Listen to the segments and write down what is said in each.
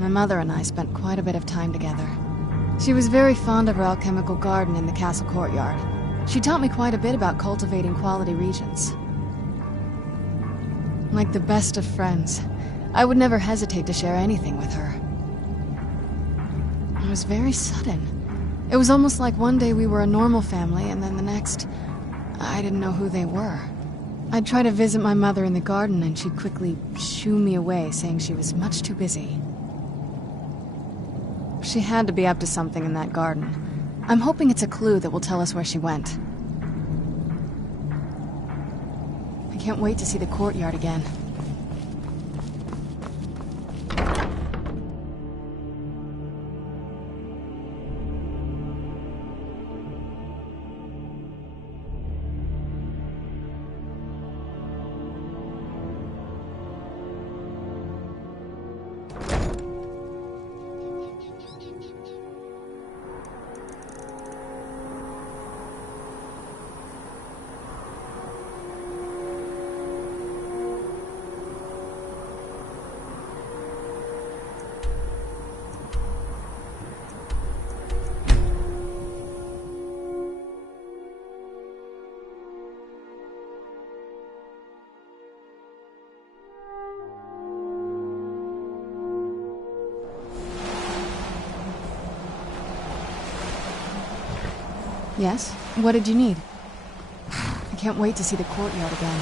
My mother and I spent quite a bit of time together. She was very fond of her alchemical garden in the castle courtyard. She taught me quite a bit about cultivating quality regions. Like the best of friends, I would never hesitate to share anything with her. It was very sudden. It was almost like one day we were a normal family, and then the next, I didn't know who they were. I'd try to visit my mother in the garden, and she'd quickly shoo me away, saying she was much too busy. She had to be up to something in that garden. I'm hoping it's a clue that will tell us where she went. I can't wait to see the courtyard again. Yes? What did you need? I can't wait to see the courtyard again.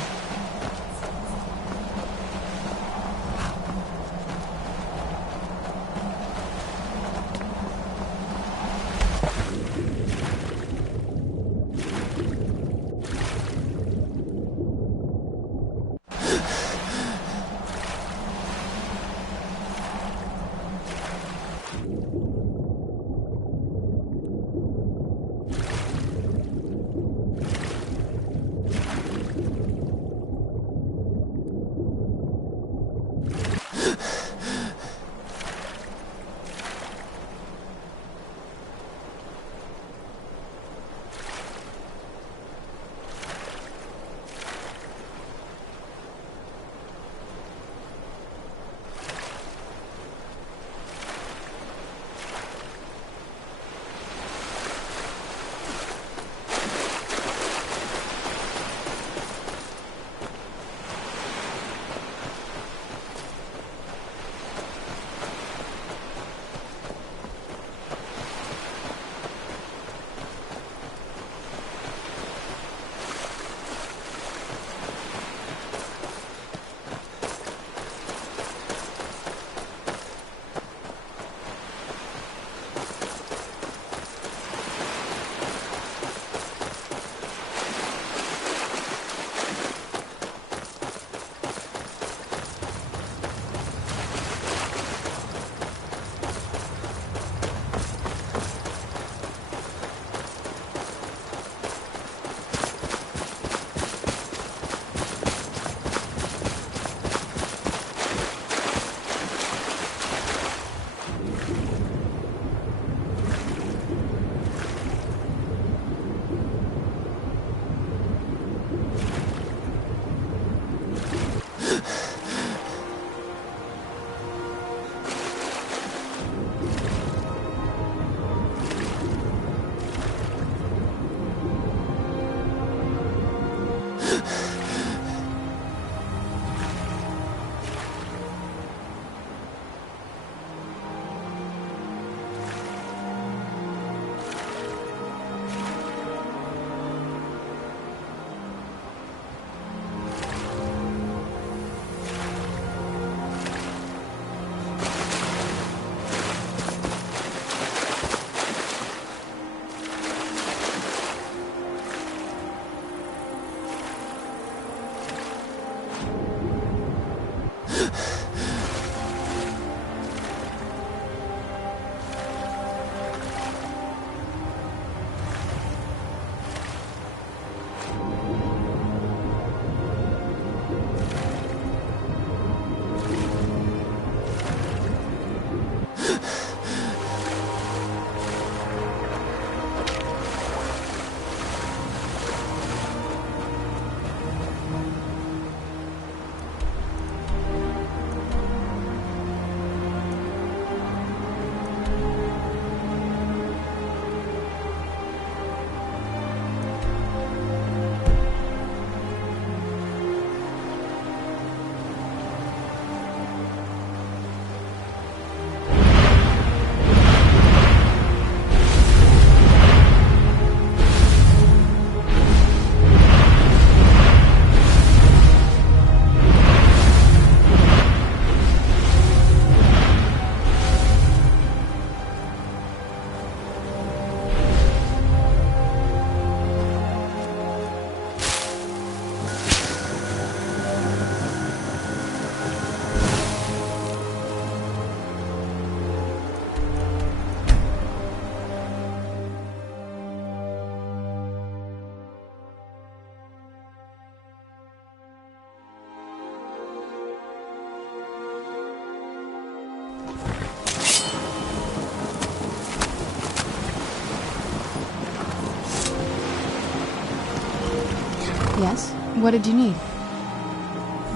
Yes? What did you need?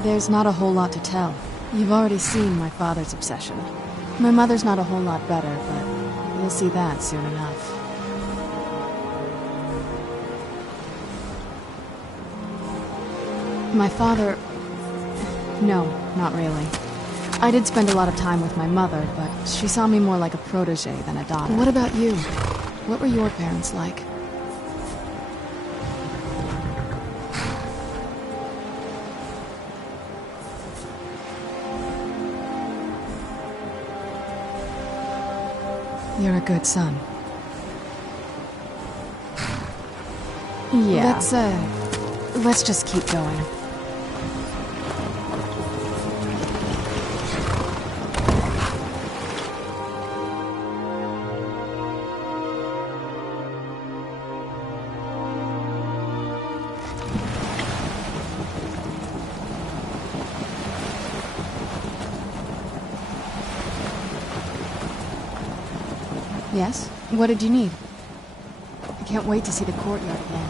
There's not a whole lot to tell. You've already seen my father's obsession. My mother's not a whole lot better, but you'll see that soon enough. My father... No, not really. I did spend a lot of time with my mother, but she saw me more like a protege than a daughter. What about you? What were your parents like? You're a good son. Yeah. Let's just keep going. Yes? What did you need? I can't wait to see the courtyard again.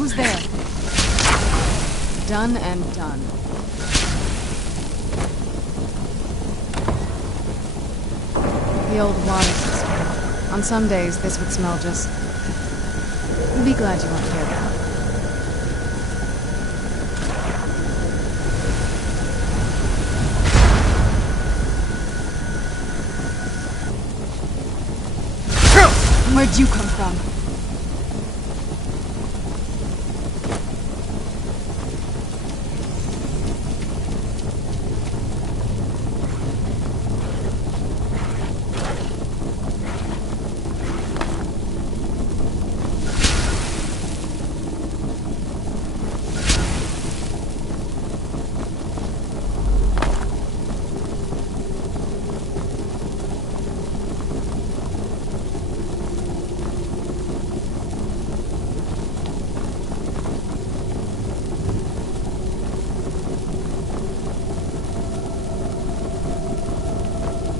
Who's there? Done and done. The old water system. On some days, this would smell just... Be glad you weren't here, though. Where'd you come from?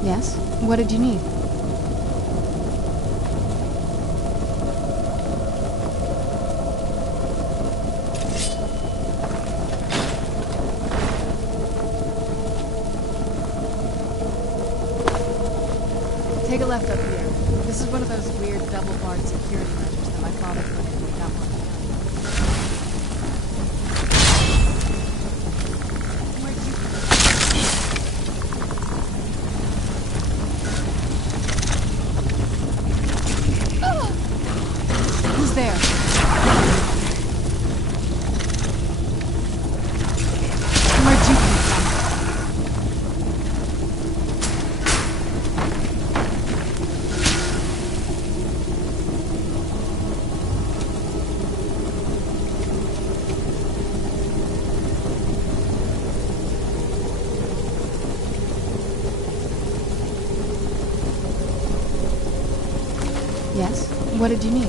Yes? What did you need? Take a left up here. This is one of those weird double-barred security measures that my father put in when we got one. Who's there? Where'd you come from? Yes? What did you need?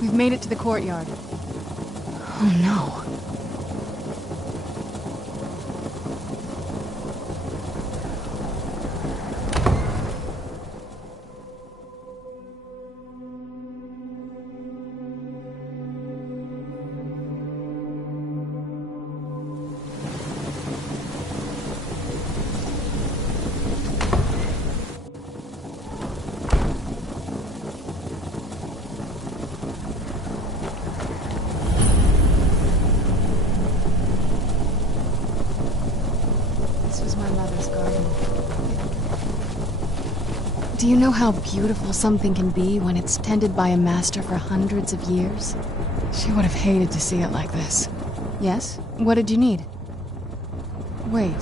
We've made it to the courtyard. Oh no. Do you know how beautiful something can be when it's tended by a master for hundreds of years? She would have hated to see it like this. Yes? What did you need? Wait.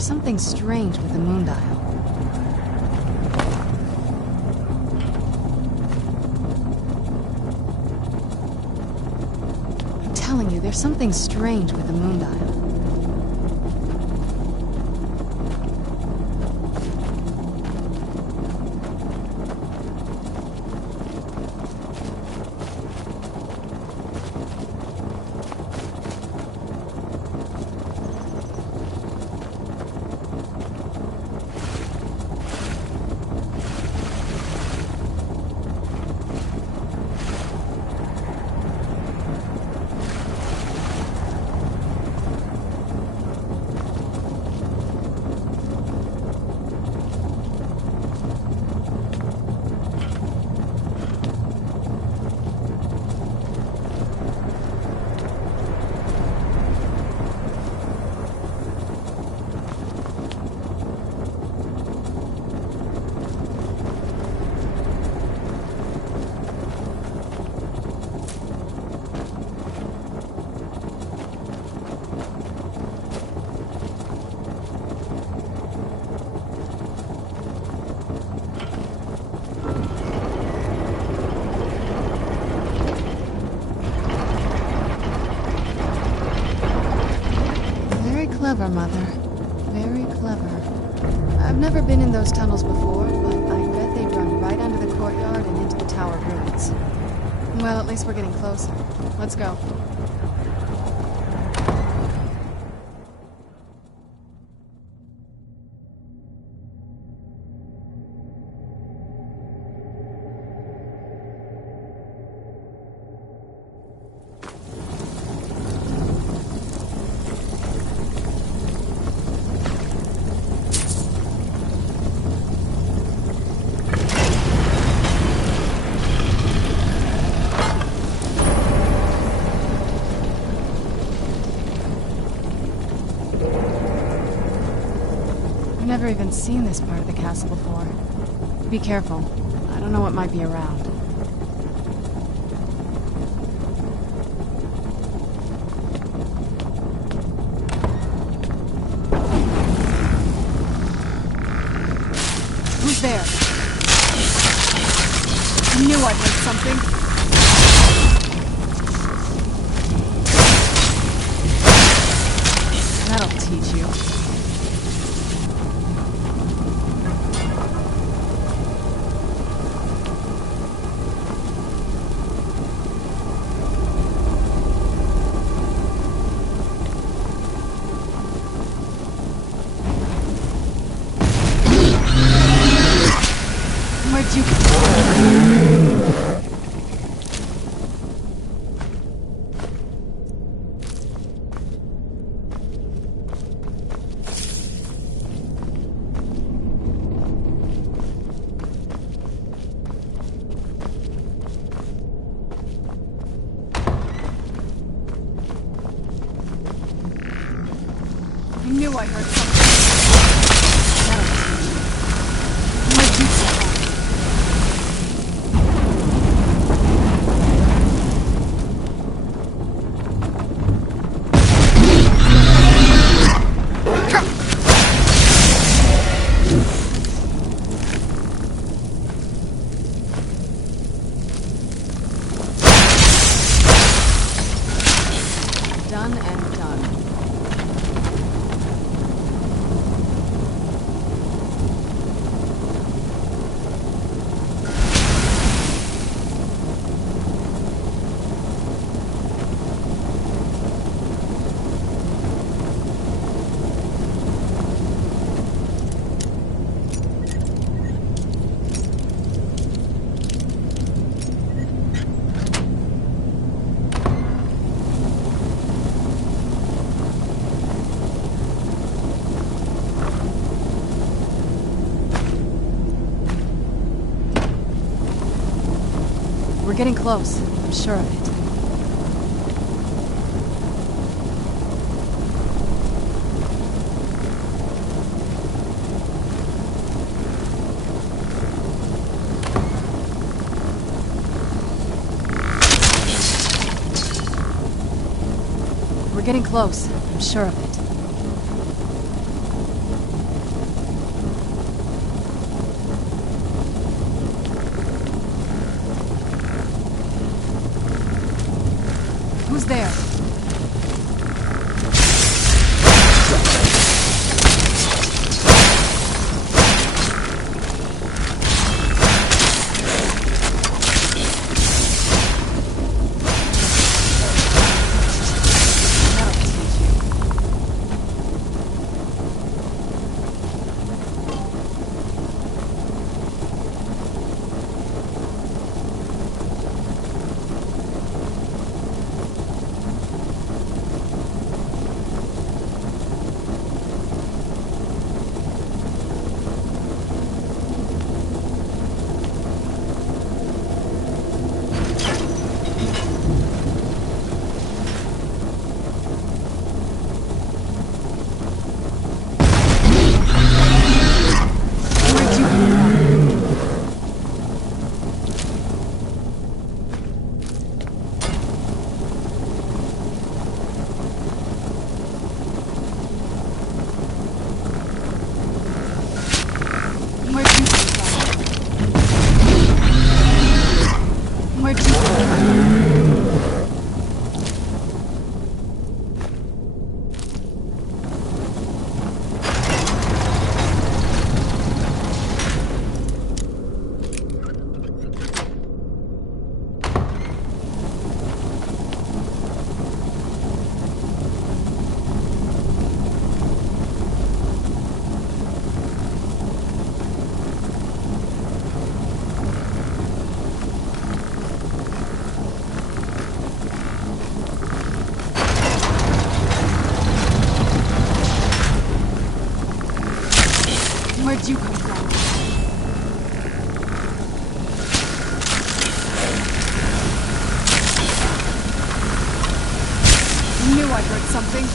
there's something strange with the moon dial. I'm telling you, there's something strange with the moon dial. Clever, Mother. Very clever. I've never been in those tunnels before, but I bet they'd run right under the courtyard and into the tower ruins. Well, at least we're getting closer. Let's go. I've never even seen this part of the castle before. Be careful. I don't know what might be around. Who's there? I knew I'd heard something. That'll teach you. Where'd you... I knew I heard something. Where'd you... Done and done. We're getting close. I'm sure of it. We're getting close. I'm sure of it. there? Where'd you come from? Knew I heard something.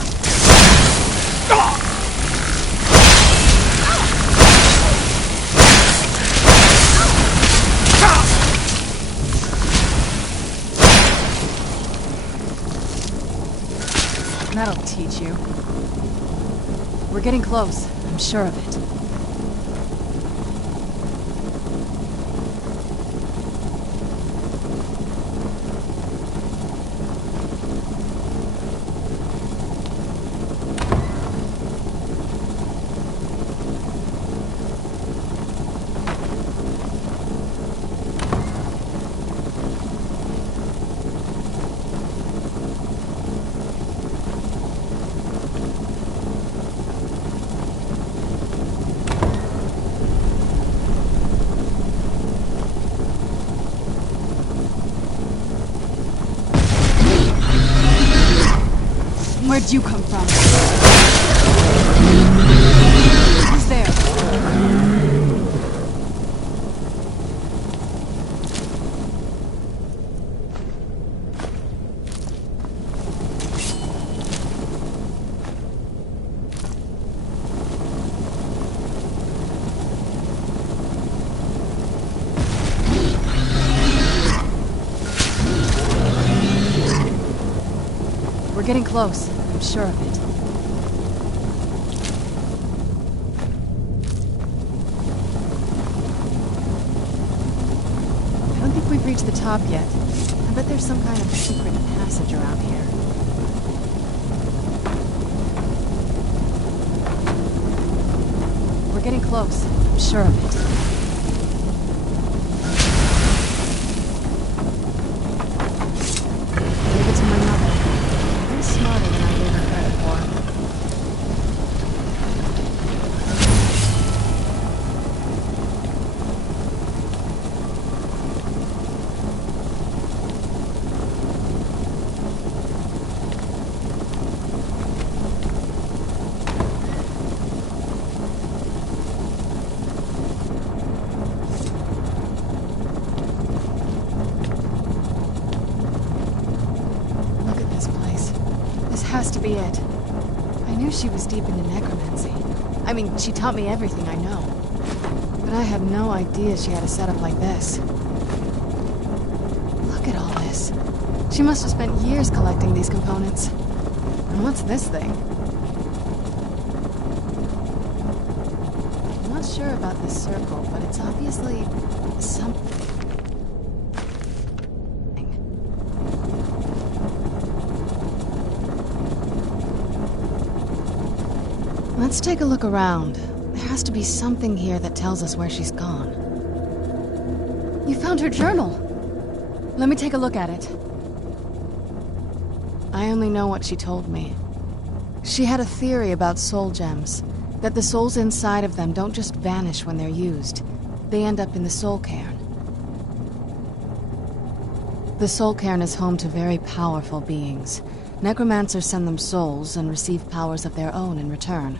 That'll teach you. We're getting close, I'm sure of it. Where'd you come from? Who's there? We're getting close. I'm sure of it. I don't think we've reached the top yet. I bet there's some kind of secret passage around here. We're getting close. I'm sure of it. Give it to my mother. You're smarter than I gave her credit for. Look at this place. This has to be it. I knew she was deep into necromancy. I mean, she taught me everything I know. But I had no idea she had a setup like this. Look at all this. She must have spent years collecting these components. And what's this thing? I'm not sure about this circle, but it's obviously something. Let's take a look around. There has to be something here that tells us where she's gone. You found her journal! Let me take a look at it. I only know what she told me. She had a theory about soul gems, that the souls inside of them don't just vanish when they're used. They end up in the soul cairn. The soul cairn is home to very powerful beings. Necromancers send them souls and receive powers of their own in return.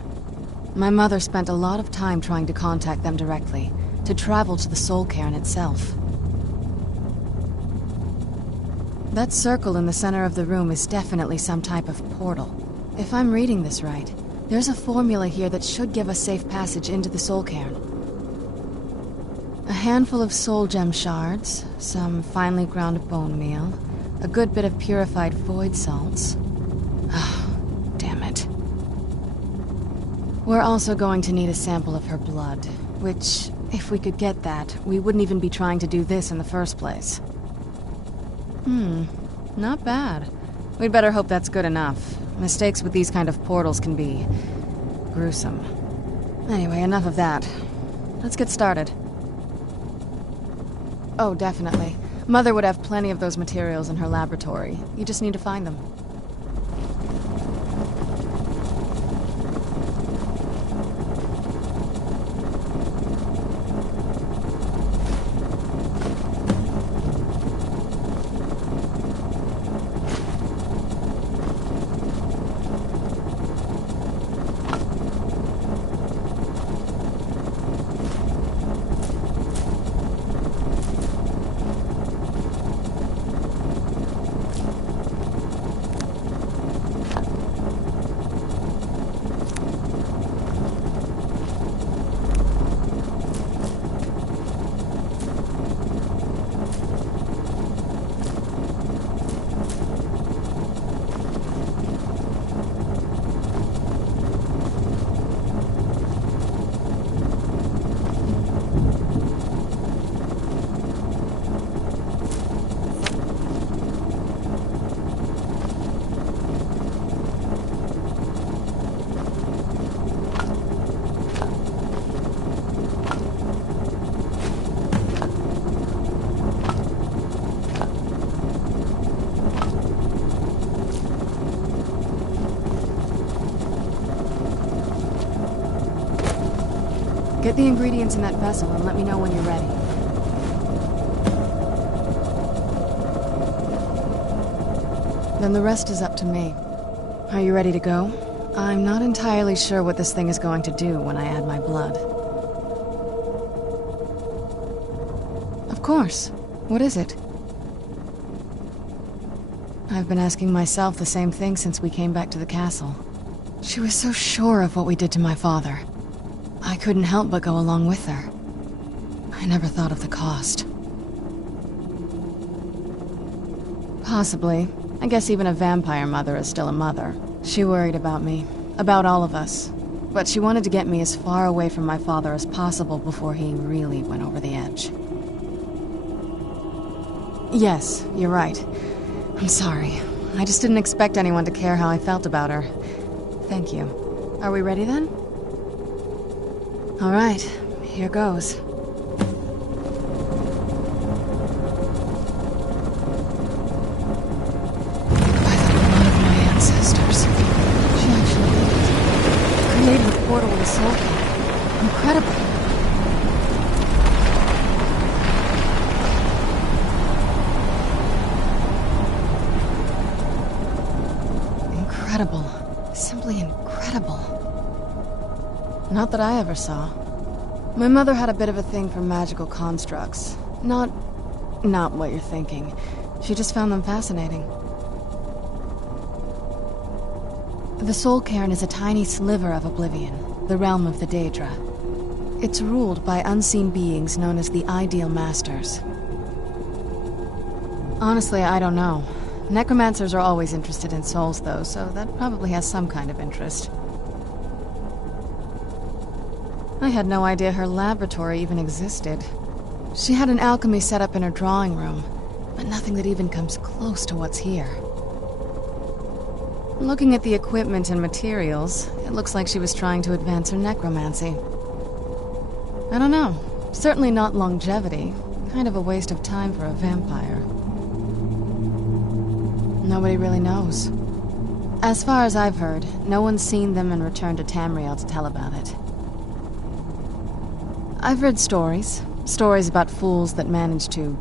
My mother spent a lot of time trying to contact them directly, to travel to the soul cairn itself. That circle in the center of the room is definitely some type of portal. If I'm reading this right, there's a formula here that should give us safe passage into the soul cairn. A handful of soul gem shards, some finely ground bone meal, a good bit of purified void salts. Oh, damn it. We're also going to need a sample of her blood, which, if we could get that, we wouldn't even be trying to do this in the first place. Not bad. We'd better hope that's good enough. Mistakes with these kind of portals can be gruesome. Anyway, enough of that. Let's get started. Oh, definitely. Mother would have plenty of those materials in her laboratory. You just need to find them. Get the ingredients in that vessel and let me know when you're ready. Then the rest is up to me. Are you ready to go? I'm not entirely sure what this thing is going to do when I add my blood. Of course. What is it? I've been asking myself the same thing since we came back to the castle. She was so sure of what we did to my father. I couldn't help but go along with her. I never thought of the cost. Possibly. I guess even a vampire mother is still a mother. She worried about me, about all of us. But she wanted to get me as far away from my father as possible before he really went over the edge. Yes, you're right. I'm sorry. I just didn't expect anyone to care how I felt about her. Thank you. Are we ready then? All right, here goes. By the blood of my ancestors. She actually did it. Created a portal with a soul cairn. Incredible. Incredible. Simply incredible. Not that I ever saw. My mother had a bit of a thing for magical constructs. Not what you're thinking. She just found them fascinating. The Soul Cairn is a tiny sliver of Oblivion, the realm of the Daedra. It's ruled by unseen beings known as the Ideal Masters. Honestly, I don't know. Necromancers are always interested in souls, though, so that probably has some kind of interest. I had no idea her laboratory even existed. She had an alchemy set up in her drawing room, but nothing that even comes close to what's here. Looking at the equipment and materials, it looks like she was trying to advance her necromancy. I don't know. Certainly not longevity. Kind of a waste of time for a vampire. Nobody really knows. As far as I've heard, no one's seen them and returned to Tamriel to tell about it. I've read stories. Stories about fools that manage to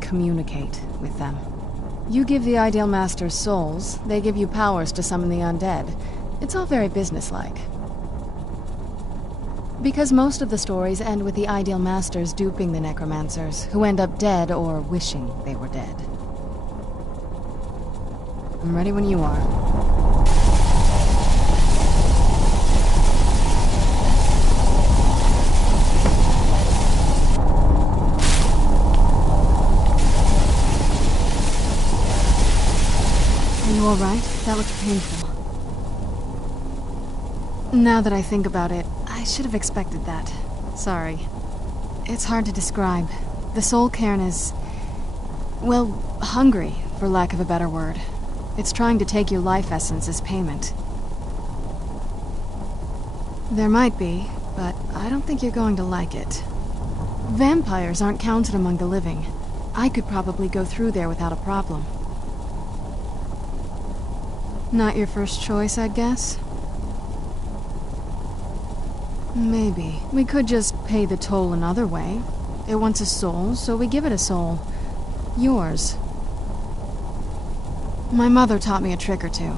communicate with them. You give the Ideal Masters souls, they give you powers to summon the undead. It's all very businesslike. Because most of the stories end with the Ideal Masters duping the necromancers, who end up dead or wishing they were dead. I'm ready when you are. Are you alright? That looked painful. Now that I think about it, I should have expected that. Sorry. It's hard to describe. The soul Cairn is... well, hungry, for lack of a better word. It's trying to take your life essence as payment. There might be, but I don't think you're going to like it. Vampires aren't counted among the living. I could probably go through there without a problem. Not your first choice, I'd guess? Maybe. We could just pay the toll another way. It wants a soul, so we give it a soul. Yours. My mother taught me a trick or two.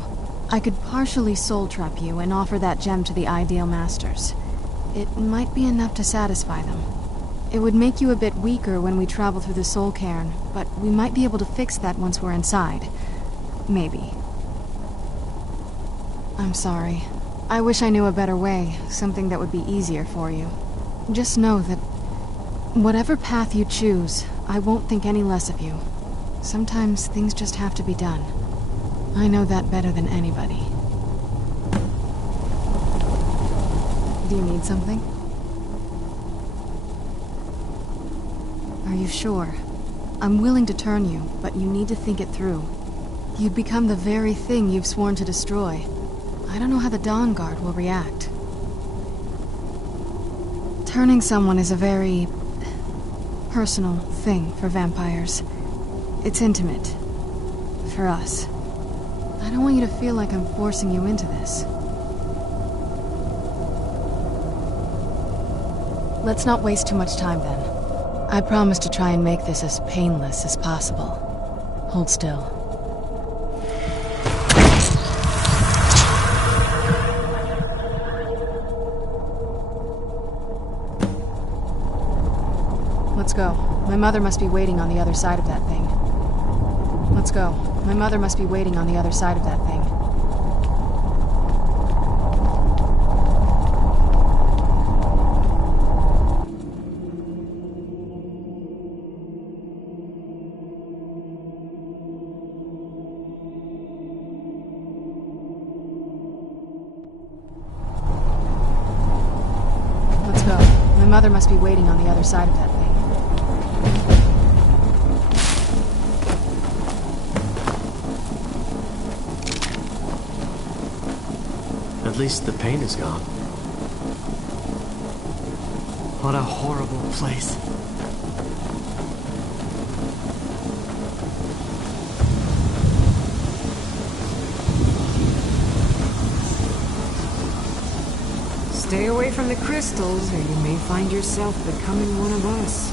I could partially soul trap you and offer that gem to the Ideal Masters. It might be enough to satisfy them. It would make you a bit weaker when we travel through the soul cairn, but we might be able to fix that once we're inside. Maybe. I'm sorry. I wish I knew a better way, something that would be easier for you. Just know that whatever path you choose, I won't think any less of you. Sometimes things just have to be done. I know that better than anybody. Do you need something? Are you sure? I'm willing to turn you, but you need to think it through. You'd become the very thing you've sworn to destroy. I don't know how the Dawn Guard will react. Turning someone is a very... personal thing for vampires. It's intimate. For us. I don't want you to feel like I'm forcing you into this. Let's not waste too much time then. I promise to try and make this as painless as possible. Hold still. Let's go. My mother must be waiting on the other side of that thing. Let's go. My mother must be waiting on the other side of that thing. Let's go. My mother must be waiting on the other side of that thing. At least the pain is gone. What a horrible place. Stay away from the crystals, or you may find yourself becoming one of us.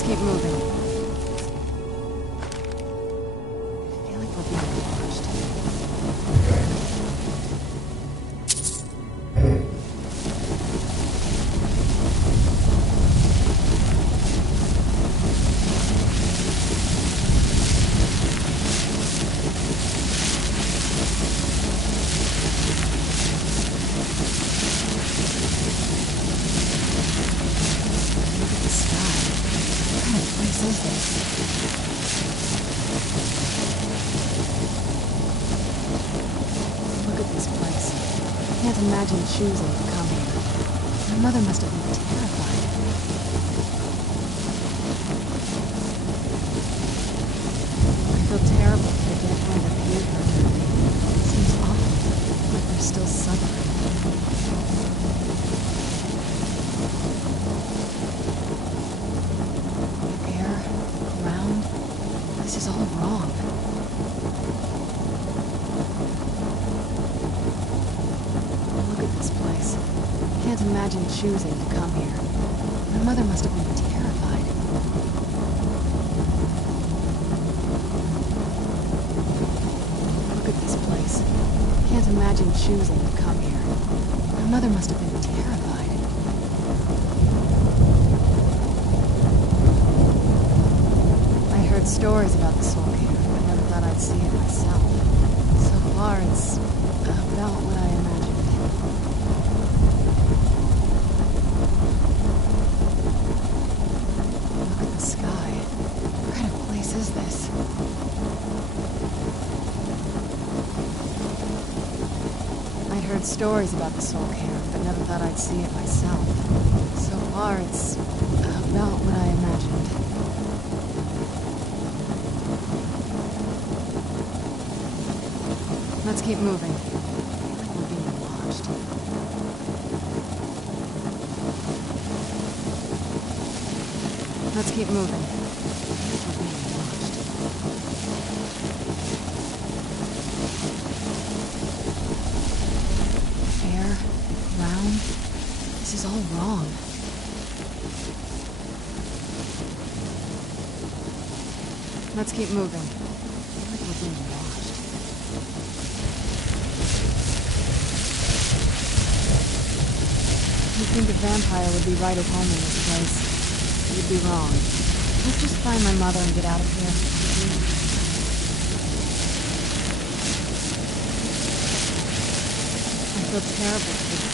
Let's keep moving. I feel like we're being watched. Look at the sky. What kind of place is this? Look at this place. I can't imagine choosing to come here. My mother must have been terrified. I feel terrible for the dead hand that healed her. It seems awful, like they're still suffering. Air, ground, this is all wrong. Look at this place. Can't imagine choosing to come here. My mother must have been terrified. Look at this place. Can't imagine choosing to come here. My mother must have been terrified. I heard stories about the soul Cairn, but never thought I'd see it myself. So far, it's about what I imagined. Look at the sky. What kind of place is this? I'd heard stories about the soul Cairn, but never thought I'd see it myself. So far, it's about what I imagined. Let's keep moving. I feel like we're being watched. Let's keep moving. I feel like we're being watched. Air, ground, this is all wrong. Let's keep moving. I feel like we're being watched. You'd think a vampire would be right at home in this place. You'd be wrong. Let's just find my mother and get out of here. I feel terrible for you.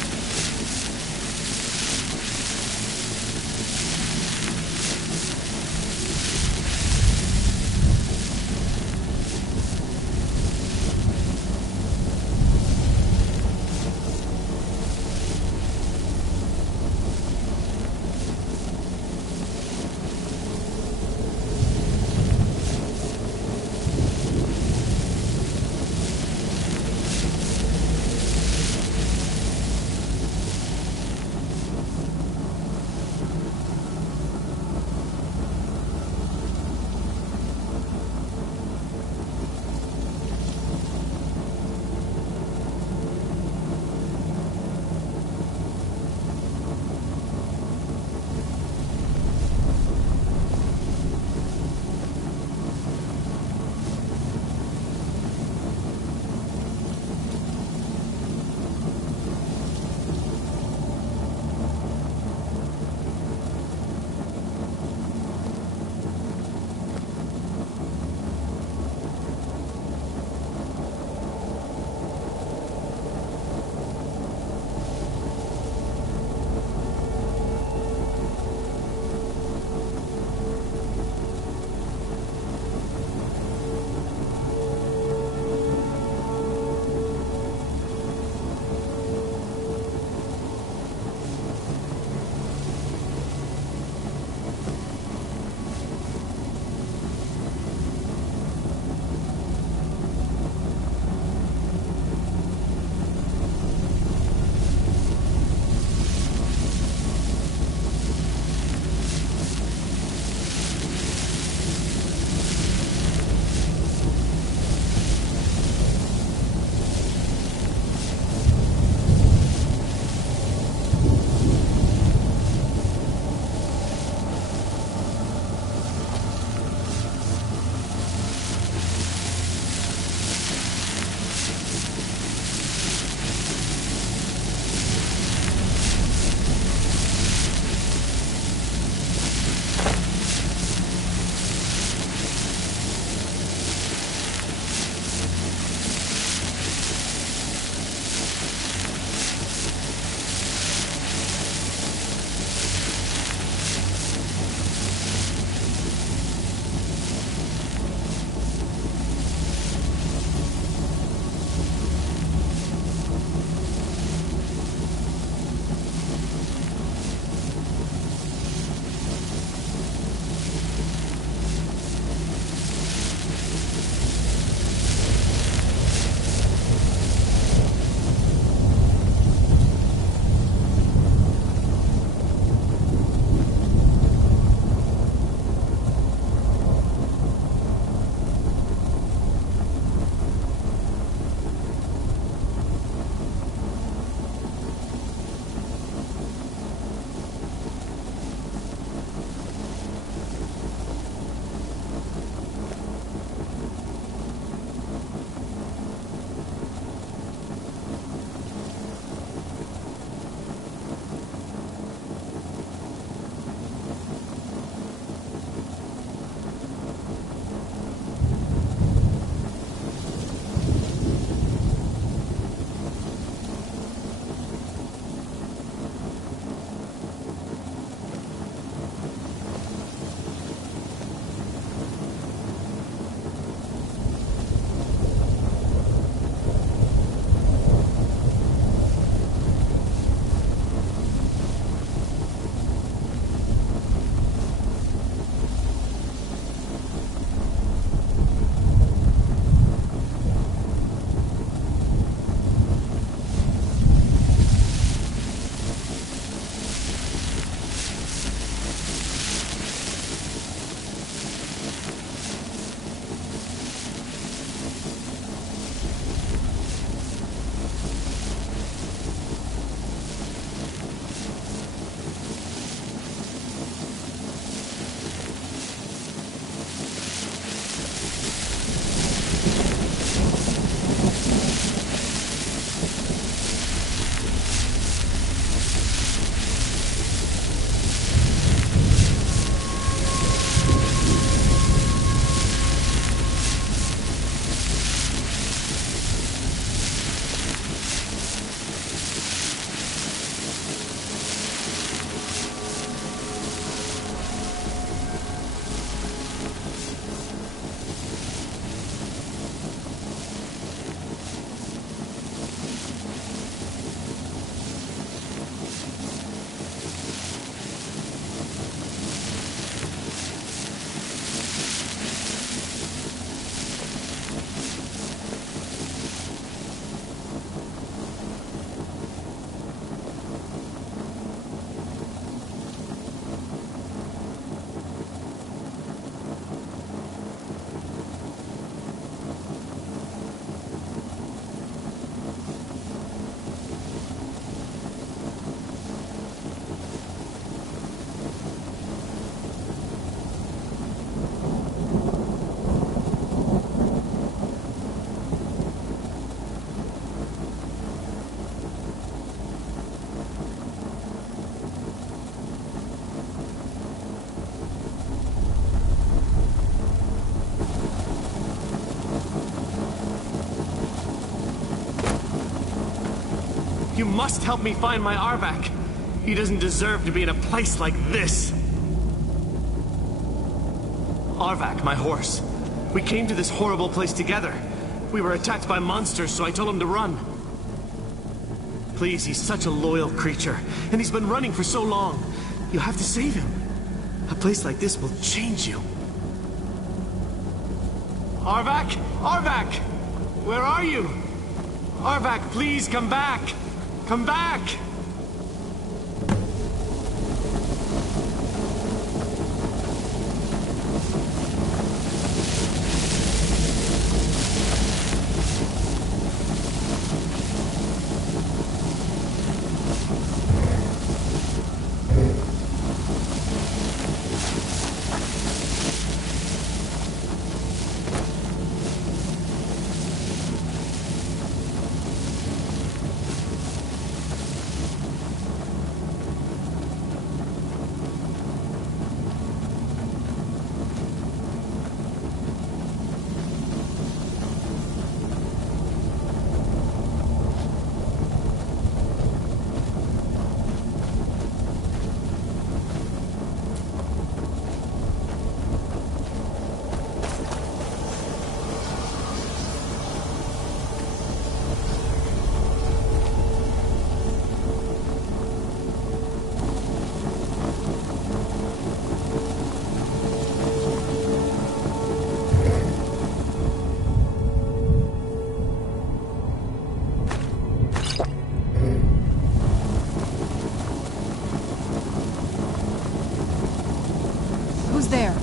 You must help me find my Arvak. He doesn't deserve to be in a place like this. Arvak, my horse. We came to this horrible place together. We were attacked by monsters, so I told him to run. Please, he's such a loyal creature, and he's been running for so long. You have to save him. A place like this will change you. Arvak! Arvak! Where are you? Arvak, please come back! Come back! Who's there?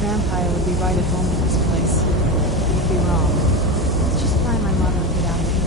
Vampire would be right at home in this place. You'd be wrong. Let's just find my mother and get out of here.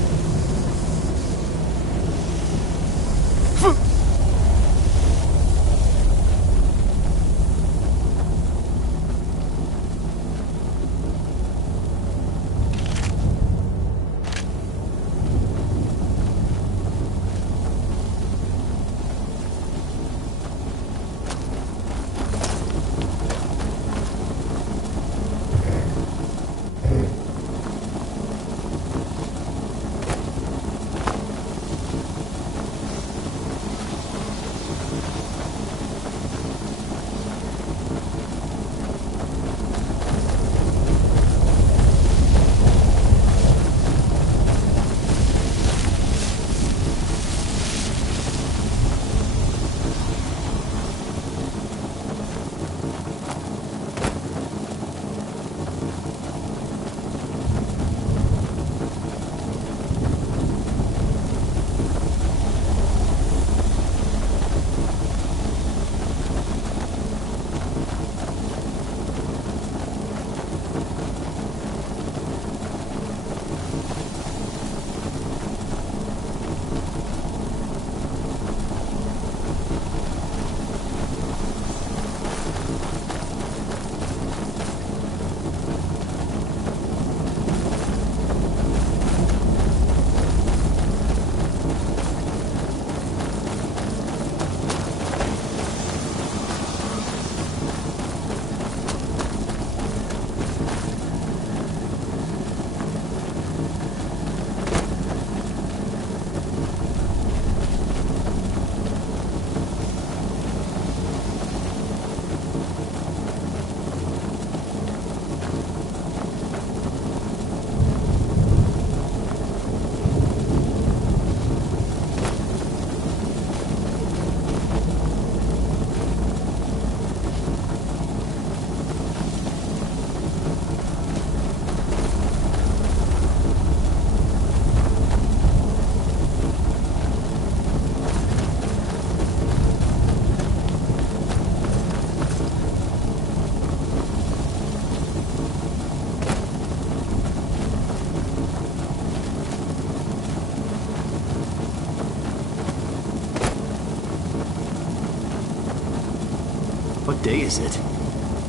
What day is it?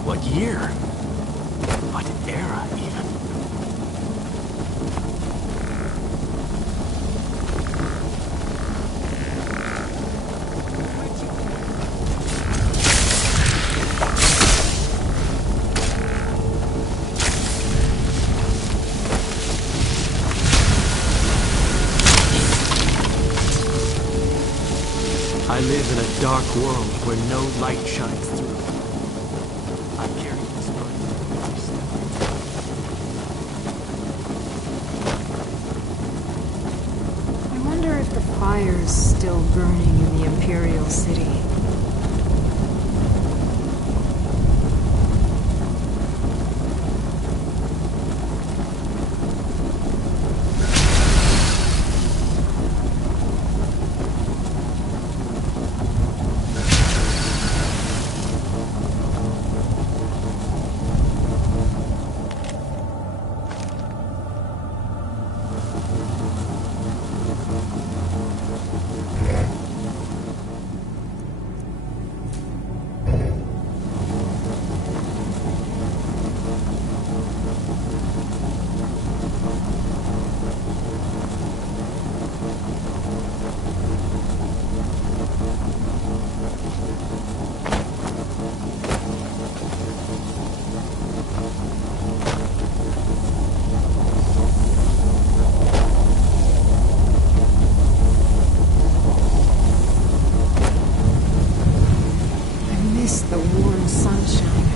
What year? What era, even? I live in a dark world where no light shines through. I carry this burden every step. I wonder if the fire's still burning in the Imperial City. The warm sunshine,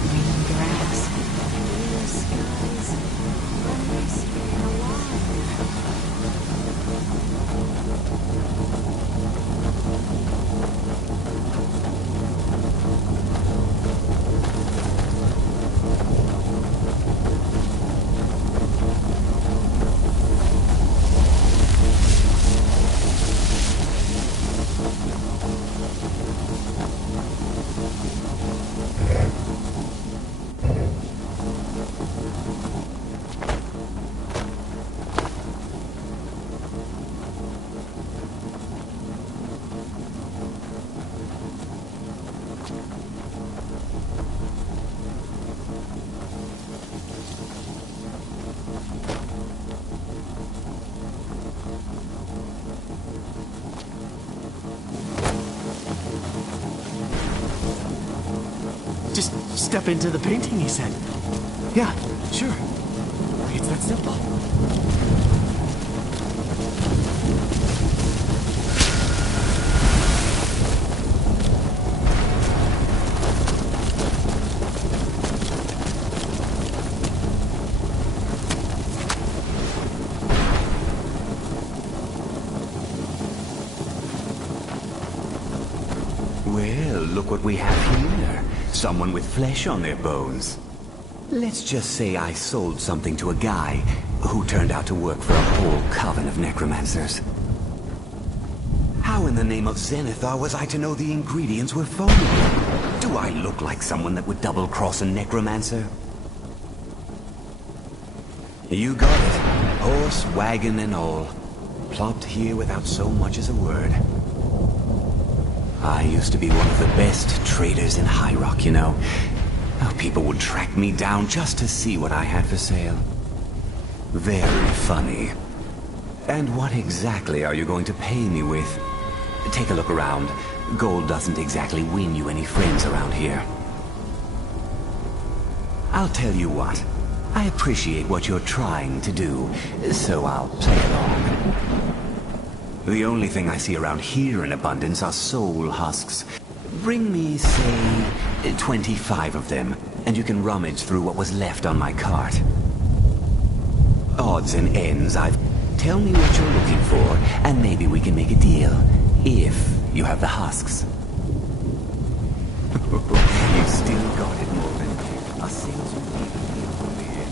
green grass, clear skies. What makes me Just step into the painting, he said. Yeah, sure. It's that simple. Well, look what we have here. Someone with flesh on their bones. Let's just say I sold something to a guy who turned out to work for a whole coven of necromancers. How in the name of Zenithar was I to know the ingredients were phony? Do I look like someone that would double-cross a necromancer? You got it. Horse, wagon, and all. Plopped here without so much as a word. I used to be one of the best traders in High Rock, you know. People would track me down just to see what I had for sale. Very funny. And what exactly are you going to pay me with? Take a look around. Gold doesn't exactly win you any friends around here. I'll tell you what. I appreciate what you're trying to do, so I'll play along. The only thing I see around here in abundance are soul husks. Bring me, say, 25 of them, and you can rummage through what was left on my cart. Odds and ends, Tell me what you're looking for, and maybe we can make a deal. If you have the husks. You've still got it, Morgan. A salesman over here.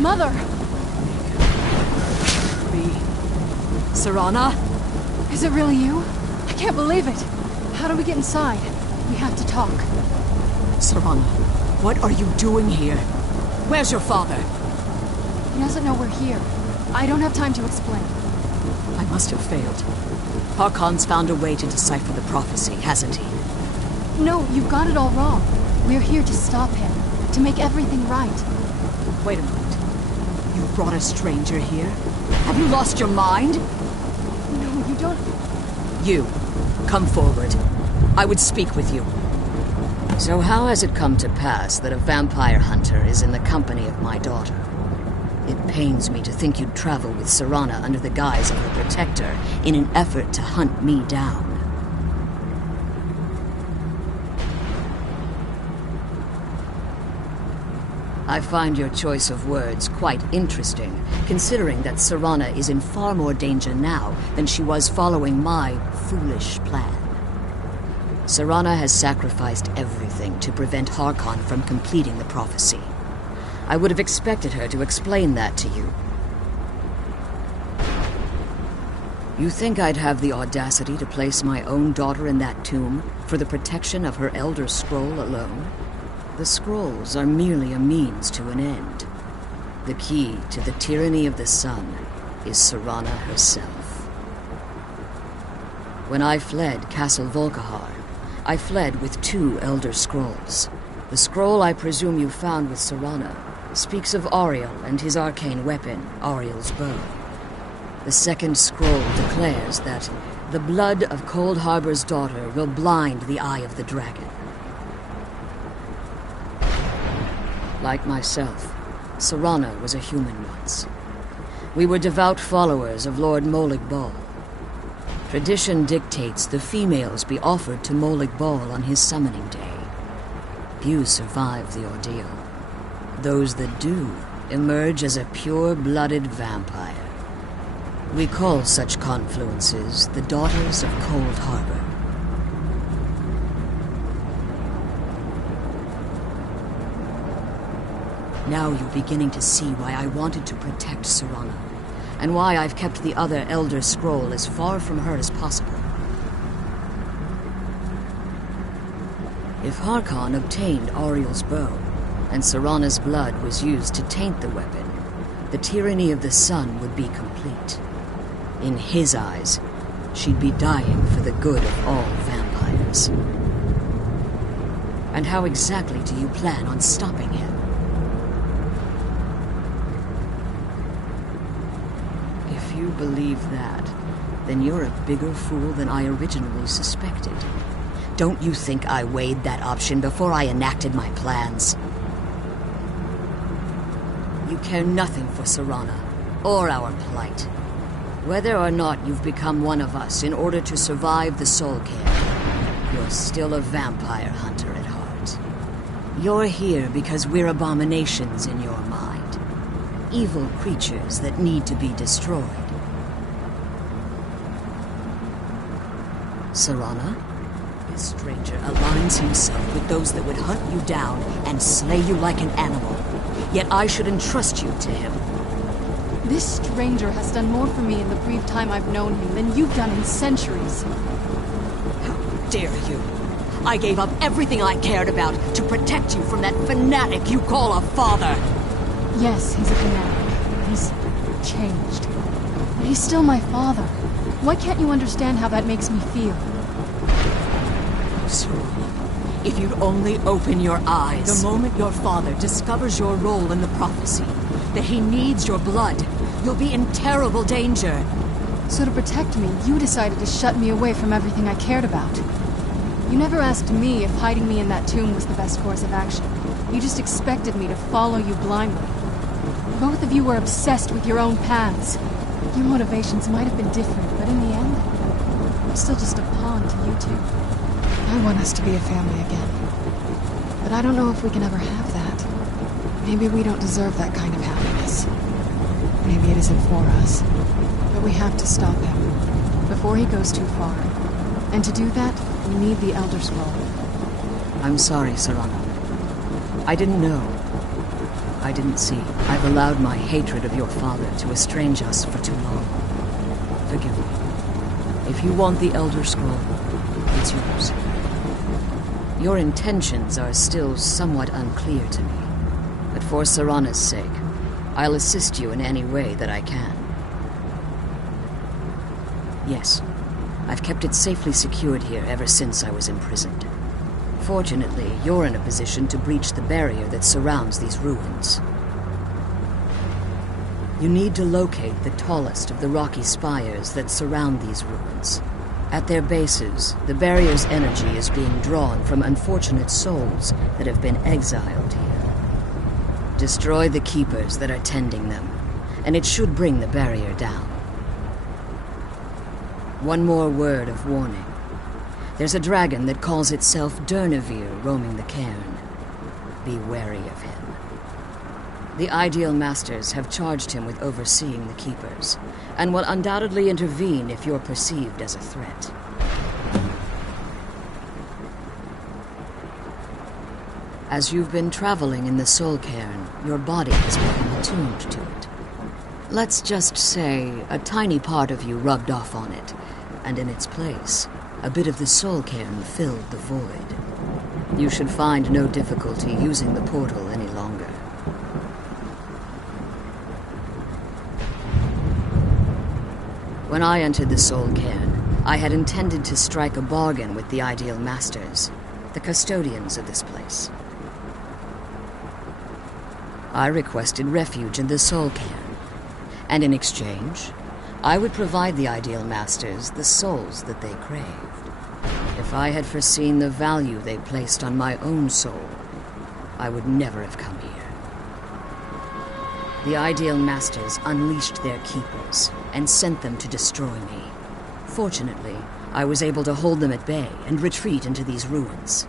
Mother! Serana? Is it really you? I can't believe it. How do we get inside? We have to talk. Serana, what are you doing here? Where's your father? He doesn't know we're here. I don't have time to explain. I must have failed. Harkon's found a way to decipher the prophecy, hasn't he? No, you've got it all wrong. We're here to stop him. To make everything right. Wait a moment. You brought a stranger here? Have you lost your mind? No, you don't... You, come forward. I would speak with you. So how has it come to pass that a vampire hunter is in the company of my daughter? It pains me to think you'd travel with Serana under the guise of her protector in an effort to hunt me down. I find your choice of words quite interesting, considering that Serana is in far more danger now than she was following my foolish plan. Serana has sacrificed everything to prevent Harkon from completing the prophecy. I would have expected her to explain that to you. You think I'd have the audacity to place my own daughter in that tomb for the protection of her Elder Scroll alone? The scrolls are merely a means to an end. The key to the tyranny of the sun is Serana herself. When I fled Castle Volkihar, I fled with 2 Elder Scrolls. The scroll I presume you found with Serana speaks of Auriel and his arcane weapon, Auriel's bow. The second scroll declares that the blood of Cold Harbor's daughter will blind the eye of the dragon. Like myself, Serana was a human once. We were devout followers of Lord Molig Bal. Tradition dictates the females be offered to Molig Bal on his summoning day. Few survive the ordeal. Those that do emerge as a pure-blooded vampire. We call such confluences the Daughters of Cold Harbor. Now you're beginning to see why I wanted to protect Serana, and why I've kept the other Elder Scroll as far from her as possible. If Harkon obtained Auriel's bow, and Serana's blood was used to taint the weapon, the tyranny of the sun would be complete. In his eyes, she'd be dying for the good of all vampires. And how exactly do you plan on stopping him? If you believe that, then you're a bigger fool than I originally suspected. Don't you think I weighed that option before I enacted my plans? You care nothing for Serana, or our plight. Whether or not you've become one of us in order to survive the Soul Cairn, you're still a vampire hunter at heart. You're here because we're abominations in your mind. Evil creatures that need to be destroyed. Serana? This stranger aligns himself with those that would hunt you down and slay you like an animal. Yet I should entrust you to him. This stranger has done more for me in the brief time I've known him than you've done in centuries. How dare you? I gave up everything I cared about to protect you from that fanatic you call a father. Yes, he's a fanatic. He's changed. But he's still my father. Why can't you understand how that makes me feel? Serana, if you'd only open your eyes. The moment your father discovers your role in the prophecy, that he needs your blood, you'll be in terrible danger. So to protect me, you decided to shut me away from everything I cared about. You never asked me if hiding me in that tomb was the best course of action. You just expected me to follow you blindly. Both of you were obsessed with your own paths. Your motivations might have been different, but in the end, I'm still just a pawn to you two. I want us to be a family again. But I don't know if we can ever have that. Maybe we don't deserve that kind of happiness. Maybe it isn't for us. But we have to stop him before he goes too far. And to do that, we need the Elder Scroll. I'm sorry, Serana. I didn't know. I didn't see. I've allowed my hatred of your father to estrange us for too long. Forgive me. If you want the Elder Scroll, it's yours. Your intentions are still somewhat unclear to me, but for Serana's sake, I'll assist you in any way that I can. Yes, I've kept it safely secured here ever since I was imprisoned. Fortunately, you're in a position to breach the barrier that surrounds these ruins. You need to locate the tallest of the rocky spires that surround these ruins. At their bases, the barrier's energy is being drawn from unfortunate souls that have been exiled here. Destroy the keepers that are tending them, and it should bring the barrier down. One more word of warning. There's a dragon that calls itself Durnevere roaming the Cairn. Be wary of him. The Ideal Masters have charged him with overseeing the Keepers, and will undoubtedly intervene if you're perceived as a threat. As you've been traveling in the Soul Cairn, your body has become attuned to it. Let's just say a tiny part of you rubbed off on it, and in its place, a bit of the Soul Cairn filled the void. You should find no difficulty using the portal any longer. When I entered the Soul Cairn, I had intended to strike a bargain with the Ideal Masters, the custodians of this place. I requested refuge in the Soul Cairn, and in exchange, I would provide the Ideal Masters the souls that they craved. If I had foreseen the value they placed on my own soul, I would never have come here. The Ideal Masters unleashed their keepers and sent them to destroy me. Fortunately, I was able to hold them at bay and retreat into these ruins.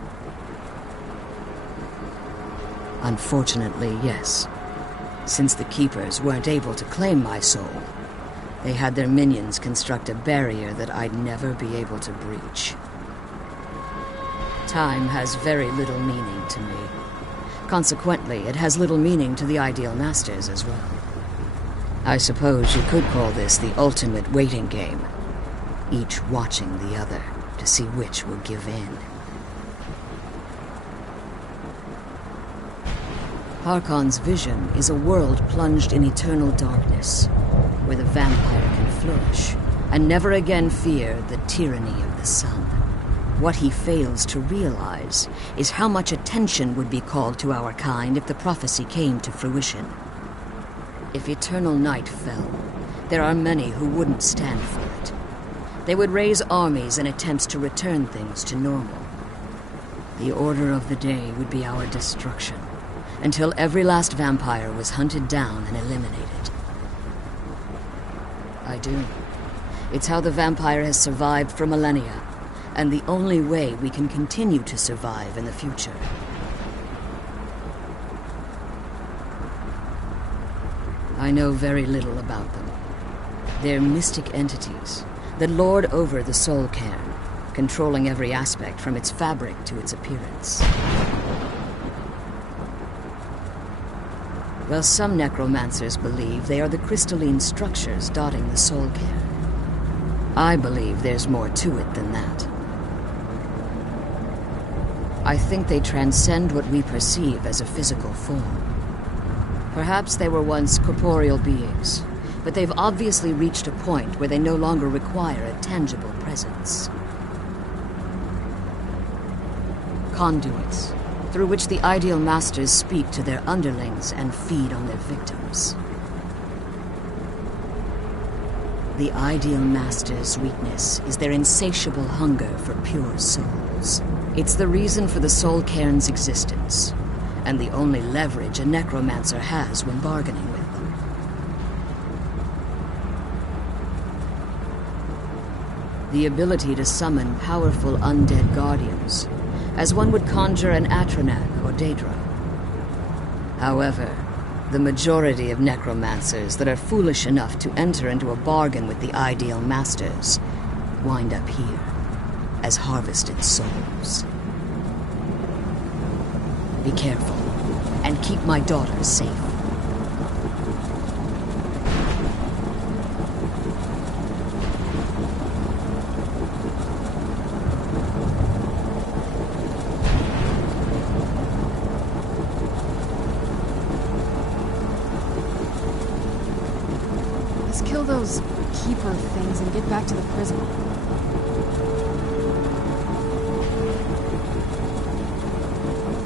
Unfortunately, yes. Since the keepers weren't able to claim my soul, they had their minions construct a barrier that I'd never be able to breach. Time has very little meaning to me. Consequently, it has little meaning to the Ideal Masters as well. I suppose you could call this the ultimate waiting game, each watching the other to see which will give in. Harkon's vision is a world plunged in eternal darkness, where the vampire can flourish, and never again fear the tyranny of the sun. What he fails to realize is how much attention would be called to our kind if the prophecy came to fruition. If eternal night fell, there are many who wouldn't stand for it. They would raise armies in attempts to return things to normal. The order of the day would be our destruction, until every last vampire was hunted down and eliminated. I do. It's how the vampire has survived for millennia, and the only way we can continue to survive in the future. I know very little about them. They're mystic entities that lord over the Soul Cairn, controlling every aspect from its fabric to its appearance. Well, some necromancers believe they are the crystalline structures dotting the Soul Cairn. I believe there's more to it than that. I think they transcend what we perceive as a physical form. Perhaps they were once corporeal beings, but they've obviously reached a point where they no longer require a tangible presence. Conduits, through which the Ideal Masters speak to their underlings and feed on their victims. The Ideal Masters' weakness is their insatiable hunger for pure souls. It's the reason for the Soul Cairn's existence, and the only leverage a necromancer has when bargaining with them. The ability to summon powerful undead guardians, as one would conjure an Atronak or Daedra. However, the majority of necromancers that are foolish enough to enter into a bargain with the Ideal Masters wind up here as harvested souls. Be careful, and keep my daughter safe. kill those keeper things and get back to the prison.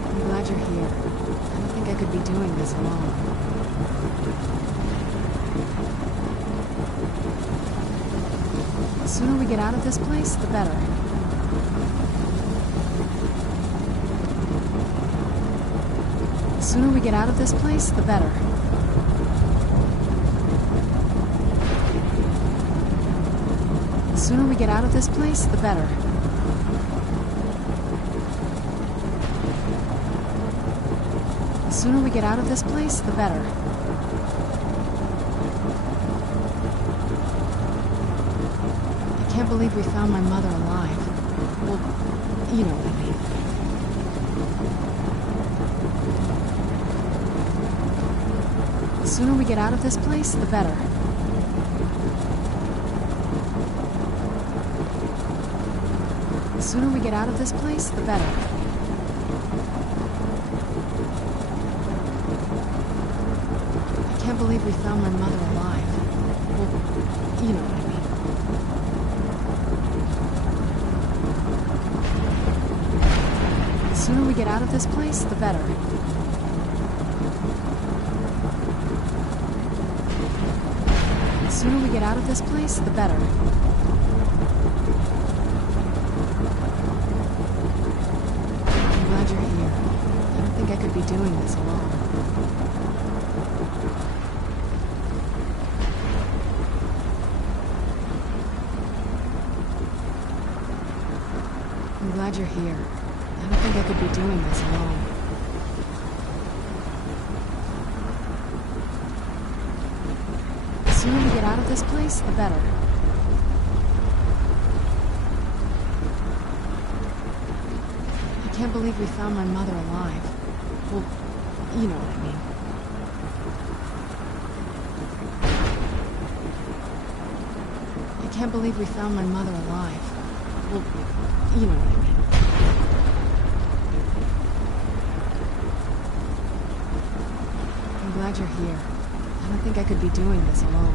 I'm glad you're here. I don't think I could be doing this alone. The sooner we get out of this place, the better. The sooner we get out of this place, the better. The sooner we get out of this place, the better. The sooner we get out of this place, the better. I can't believe we found my mother alive. Well, you know what I mean. The sooner we get out of this place, the better. The sooner we get out of this place, the better. I can't believe we found my mother alive. Well, you know what I mean. The sooner we get out of this place, the better. The sooner we get out of this place, the better. I'm glad you're here. I don't think I could be doing this alone. I'm glad you're here. I don't think I could be doing this alone. The sooner we get out of this place, the better. I can't believe we found my mother alive. Well, you know what I mean. I can't believe we found my mother alive. Well, you know what I mean. I'm glad you're here. I don't think I could be doing this alone.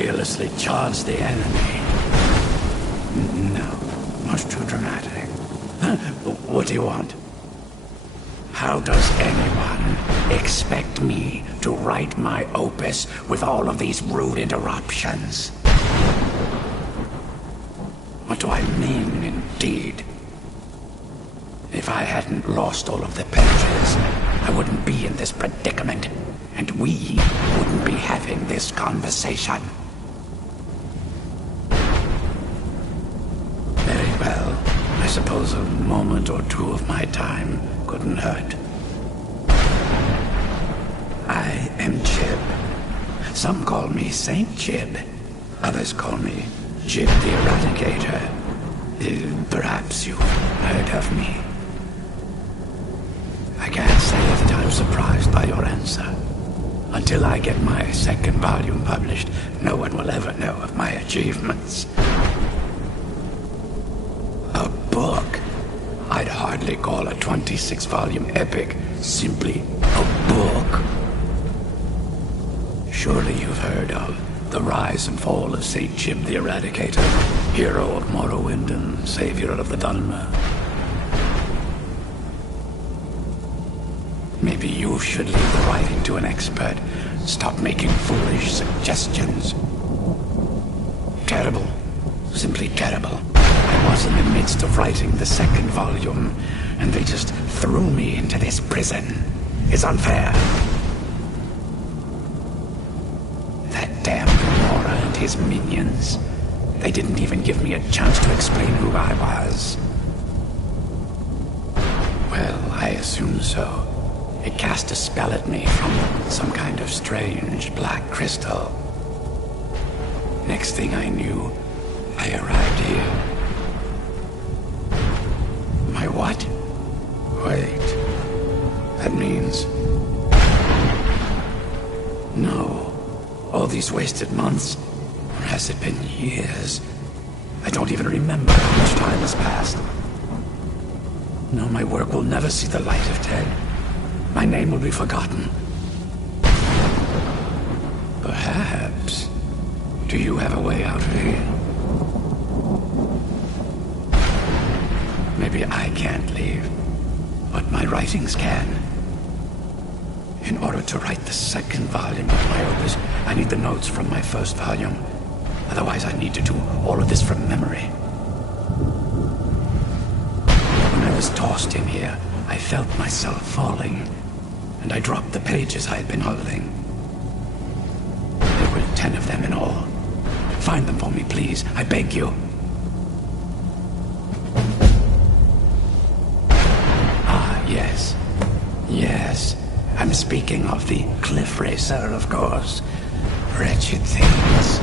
fearlessly charge the enemy. No, much too dramatic. What do you want? How does anyone expect me to write my opus with all of these rude interruptions? What do I mean, indeed? If I hadn't lost all of the pages, I wouldn't be in this predicament, and we wouldn't be having this conversation. Very well. I suppose a moment or two of my time couldn't hurt. I am Jib. Some call me Saint Jib. Others call me Jib the Eradicator. Perhaps you've heard of me. I can't say that I'm surprised by your answer. Until I get my second volume published, no one will ever know of my achievements. A book? I'd hardly call a 26-volume epic simply a book. Surely you've heard of the rise and fall of Saint Jib the Eradicator, hero of Morrowind and savior of the Dhalma. Maybe you should leave the writing to an expert. Stop making foolish suggestions. Terrible. Simply terrible. I was in the midst of writing the second volume, and they just threw me into this prison. It's unfair. That damn Mora and his minions. They didn't even give me a chance to explain who I was. Well, I assume so. It cast a spell at me from some kind of strange black crystal. Next thing I knew, I arrived here. My what? Wait. That means... No. All these wasted months? Or has it been years? I don't even remember how much time has passed. No, my work will never see the light of day. My name will be forgotten. Perhaps. Do you have a way out of here? Maybe I can't leave, but my writings can. In order to write the second volume of my opus, I need the notes from my first volume. Otherwise, I need to do all of this from memory. When I was tossed in here, I felt myself falling, and I dropped the pages I had been holding. There were 10 of them in all. Find them for me, please. I beg you. Ah, yes. Yes. I'm speaking of the Cliff Racer, of course. Wretched things.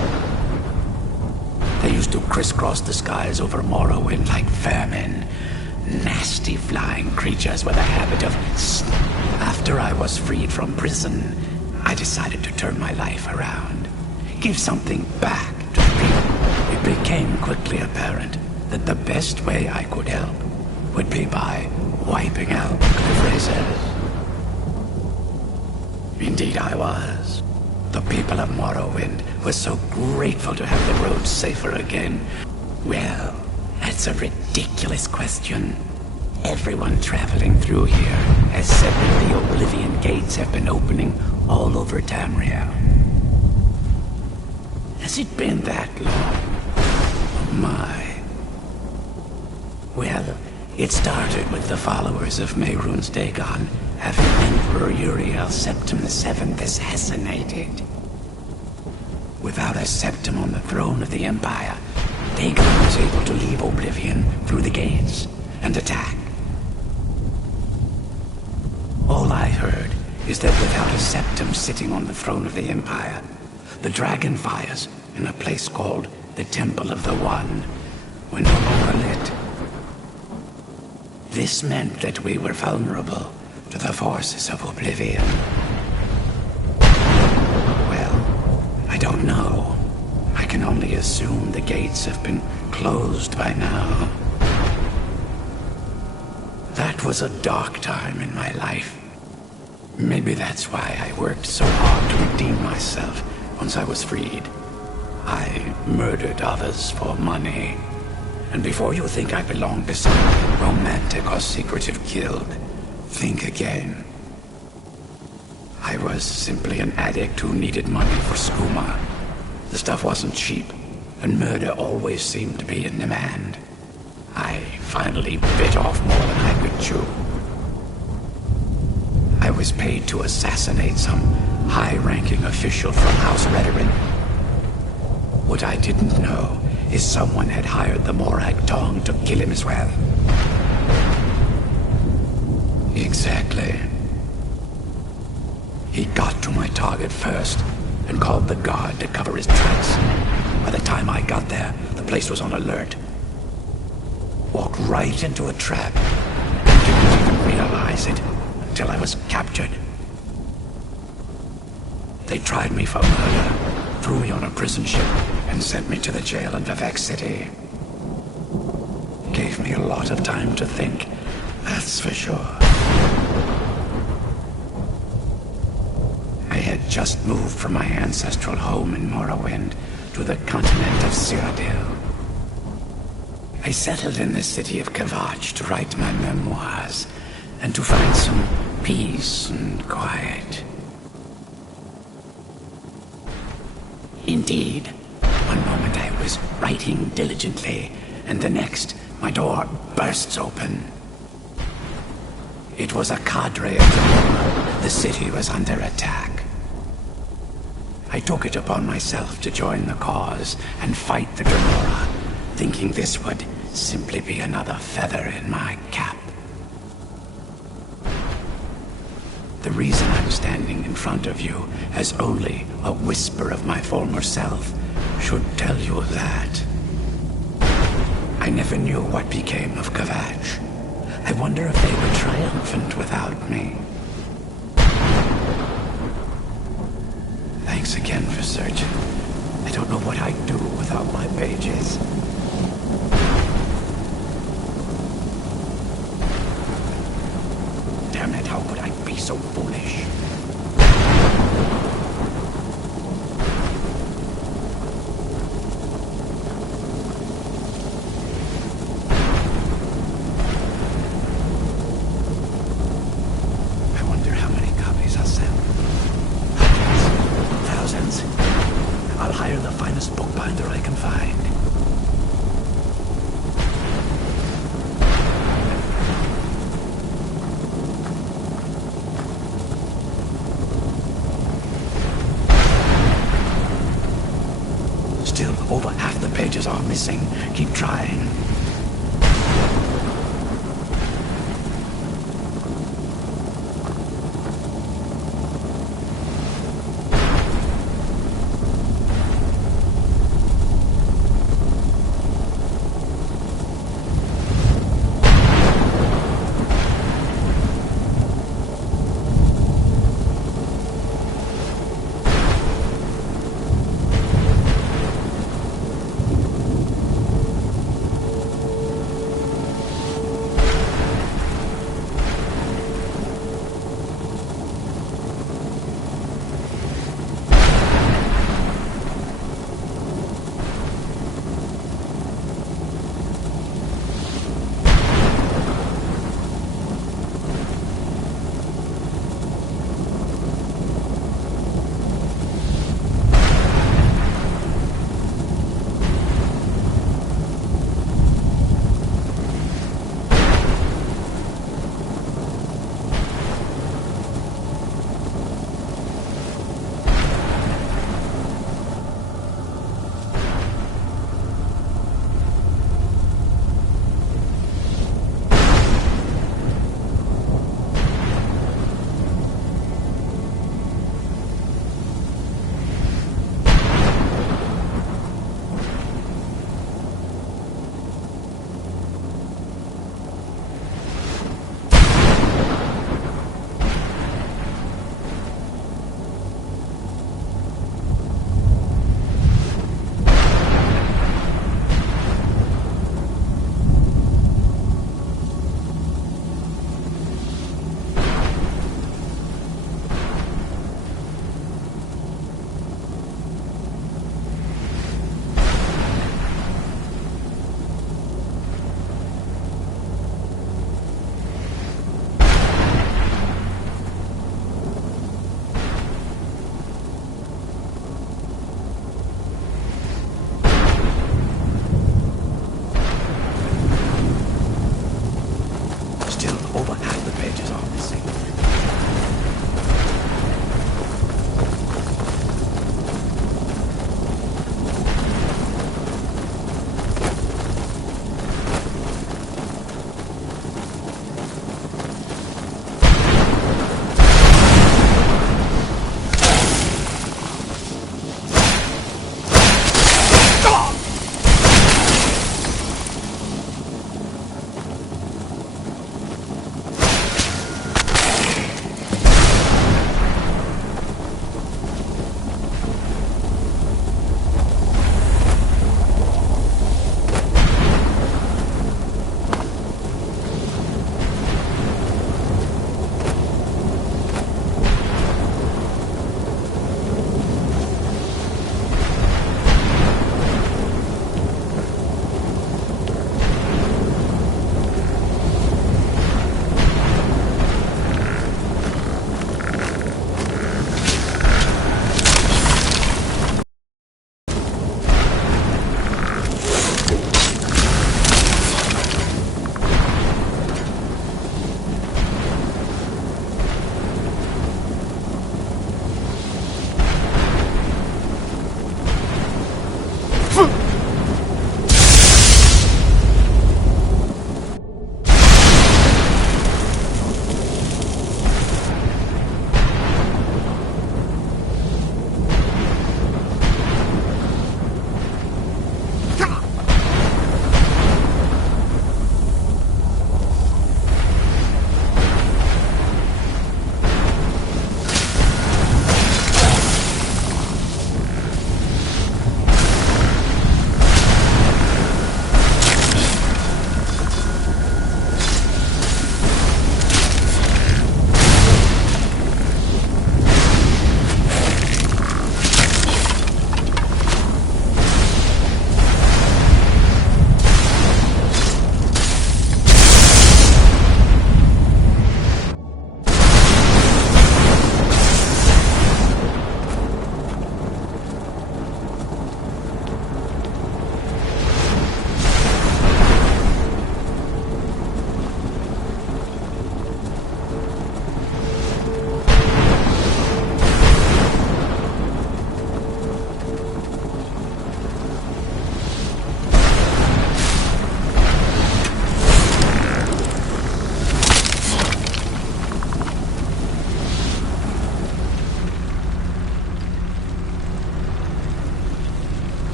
They used to crisscross the skies over Morrowind like vermin. Nasty flying creatures with a habit of... After I was freed from prison, I decided to turn my life around. Give something back to the people. It became quickly apparent that the best way I could help would be by wiping out the Cliff Racers. Indeed I was. The people of Morrowind were so grateful to have the roads safer again. Well, that's a ridiculous question. Everyone traveling through here has said that the Oblivion Gates have been opening all over Tamriel. Has it been that long? Oh my. Well, it started with the followers of Mehrunes Dagon having Emperor Uriel Septim VII assassinated. Without a Septim on the throne of the Empire, Dagon was able to leave Oblivion through the gates and attack. All I heard is that without a Septim sitting on the throne of the Empire, the dragon fires in a place called the Temple of the One were no longer lit. This meant that we were vulnerable to the forces of Oblivion. Well, I don't know. I can only assume the gates have been closed by now. That was a dark time in my life. Maybe that's why I worked so hard to redeem myself once I was freed. I murdered others for money. And before you think I belong to some romantic or secretive guild, think again. I was simply an addict who needed money for skooma. The stuff wasn't cheap, and murder always seemed to be in demand. I finally bit off more than I could chew. I was paid to assassinate some high-ranking official from House Redoran. What I didn't know is someone had hired the Morag Tong to kill him as well. Exactly. He got to my target first and called the guard to cover his tracks. By the time I got there, the place was on alert. Walked right into a trap and didn't even realize it until I was captured. They tried me for murder, threw me on a prison ship, and sent me to the jail in Vivek City. Gave me a lot of time to think, that's for sure. I had just moved from my ancestral home in Morrowind to the continent of Cyrodiil. I settled in the city of Kavach to write my memoirs and to find some peace and quiet. Indeed, one moment I was writing diligently, and the next, my door bursts open. It was a cadre of Gamora. The city was under attack. I took it upon myself to join the cause and fight the Gamora, thinking this would simply be another feather in my cap. The reason I'm standing in front of you as only a whisper of my former self should tell you that. I never knew what became of Kavach. I wonder if they were triumphant without me. Thanks again for searching. I don't know what I'd do without my pages. Damn it, how could I be so foolish? I wonder how many copies I'll sell. Hundreds, thousands. I'll hire the finest bookbinder I can find. Still, over half the pages are missing. Keep trying.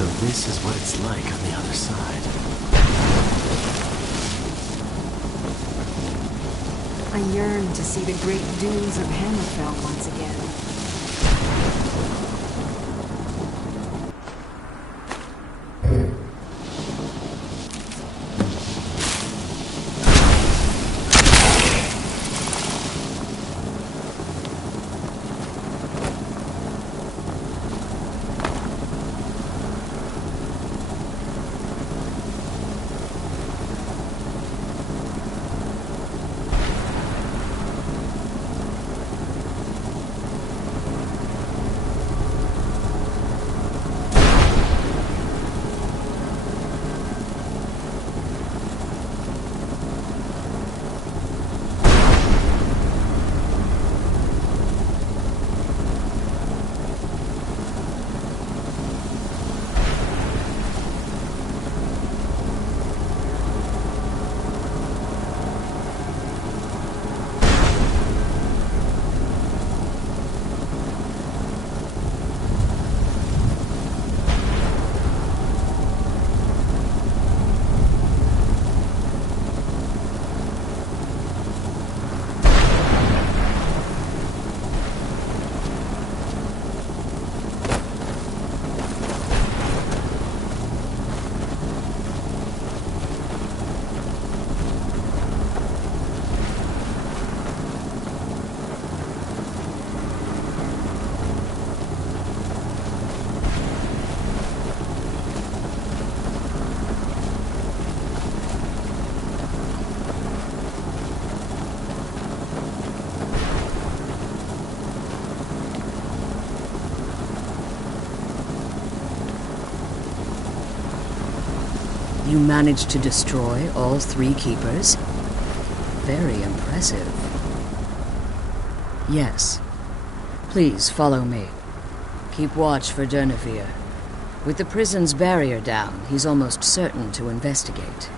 So this is what it's like on the other side. I yearn to see the great dunes of Hammerfell once again. You managed to destroy all 3 keepers? Very impressive. Yes. Please follow me. Keep watch for Durnevere. With the prison's barrier down, he's almost certain to investigate.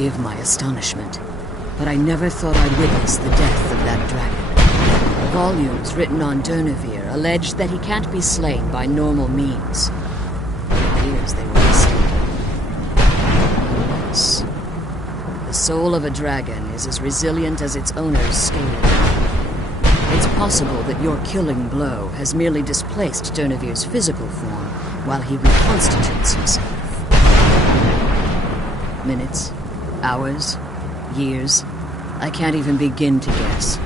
Forgive my astonishment, but I never thought I'd witness the death of that dragon. Volumes written on Durnevere allege that he can't be slain by normal means. It appears they were mistaken. Yes. The soul of a dragon is as resilient as its owner's scaly. It's possible that your killing blow has merely displaced Durnevere's physical form while he reconstitutes himself. Minutes, hours, years. I can't even begin to guess.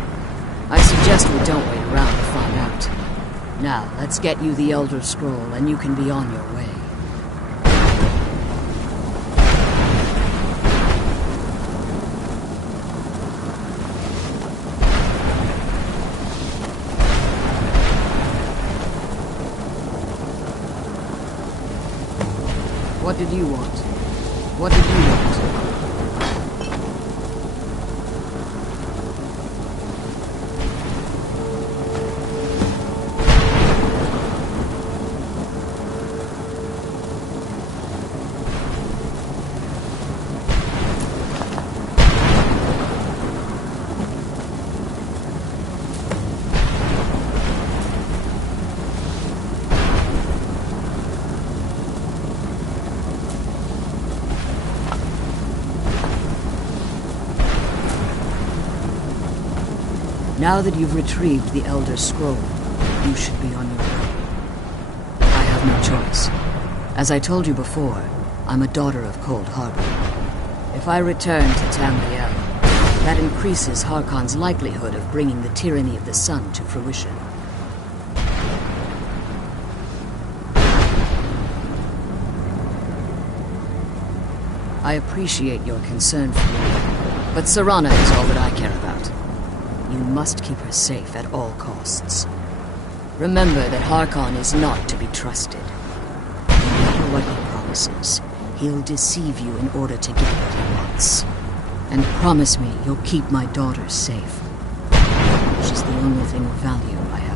I suggest we don't wait around to find out. Now, let's get you the Elder Scroll and you can be on your way. What did you want? What did you want? Now that you've retrieved the Elder Scroll, you should be on your way. I have no choice. As I told you before, I'm a daughter of Cold Harbor. If I return to Tamriel, that increases Harkon's likelihood of bringing the tyranny of the sun to fruition. I appreciate your concern for me, but Serana is all that I care about. You must keep her safe at all costs. Remember that Harkon is not to be trusted. No matter what he promises, he'll deceive you in order to get what he wants. And promise me you'll keep my daughter safe. She's the only thing of value I have.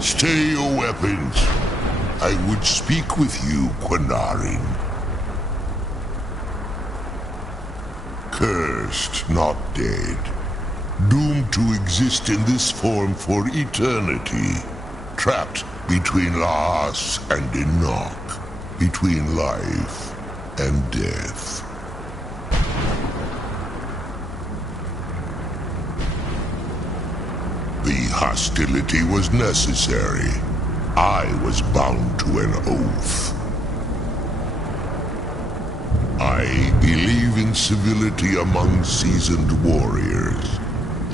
Stay your weapons. I would speak with you, Quinarin. Cursed, not dead. Doomed to exist in this form for eternity. Trapped between Laas and Enoch. Between life and death. The hostility was necessary. I was bound to an oath. I believe in civility among seasoned warriors,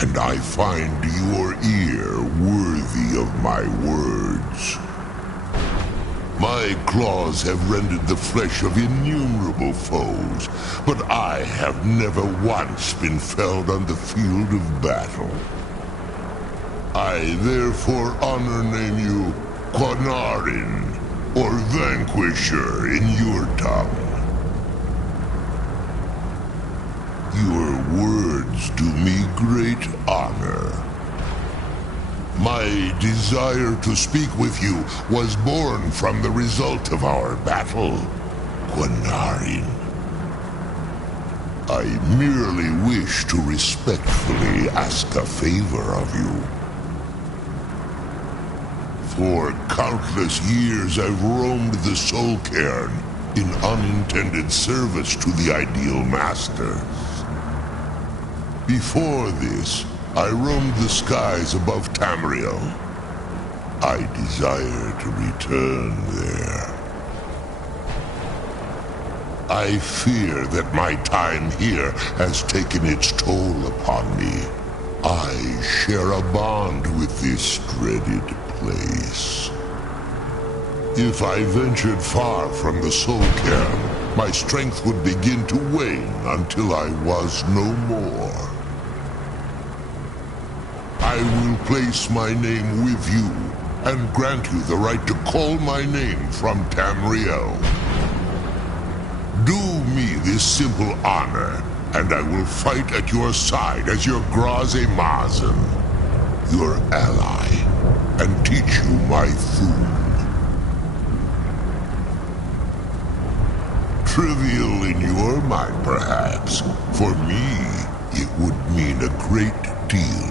and I find your ear worthy of my words. My claws have rended the flesh of innumerable foes, but I have never once been felled on the field of battle. I therefore honor name you Quinarin, or Vanquisher in your tongue. Your words do me great honor. My desire to speak with you was born from the result of our battle, Quinarin. I merely wish to respectfully ask a favor of you. For countless years I've roamed the Soul Cairn in unintended service to the Ideal Masters. Before this, I roamed the skies above Tamriel. I desire to return there. I fear that my time here has taken its toll upon me. I share a bond with this dreaded place. If I ventured far from the Soul Cairn, my strength would begin to wane until I was no more. I will place my name with you and grant you the right to call my name from Tamriel. Do me this simple honor, and I will fight at your side as your Graze Mazen, your ally, and teach you my Thun. Trivial in your mind, perhaps. For me, it would mean a great deal.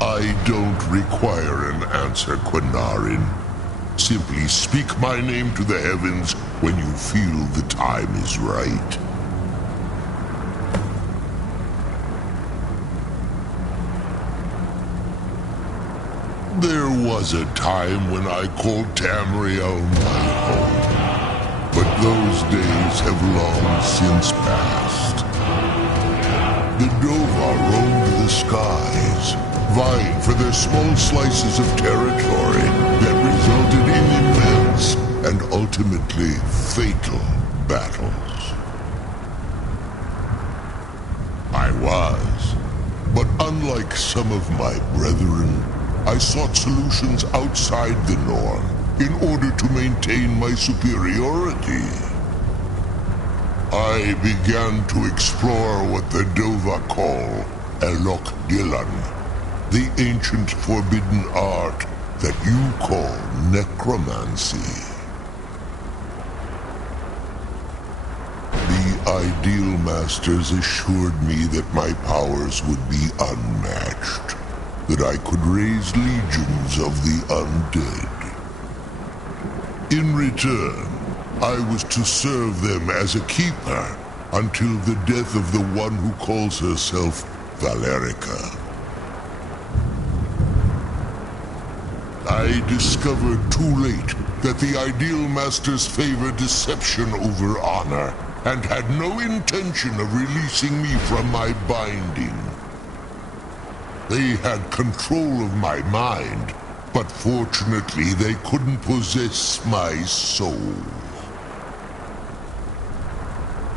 I don't require an answer, Quinarin. Simply speak my name to the heavens when you feel the time is right. There was a time when I called Tamriel my home, but those days have long since passed. The the skies, vying for their small slices of territory that resulted in immense and ultimately fatal battles. I was, but unlike some of my brethren, I sought solutions outside the norm in order to maintain my superiority. I began to explore what the Dova call Elok Dylan, the ancient forbidden art that you call necromancy. The Ideal Masters assured me that my powers would be unmatched, that I could raise legions of the undead. In return, I was to serve them as a keeper until the death of the one who calls herself Valerica. I discovered too late that the Ideal Masters favor deception over honor, and had no intention of releasing me from my binding. They had control of my mind, but fortunately they couldn't possess my soul.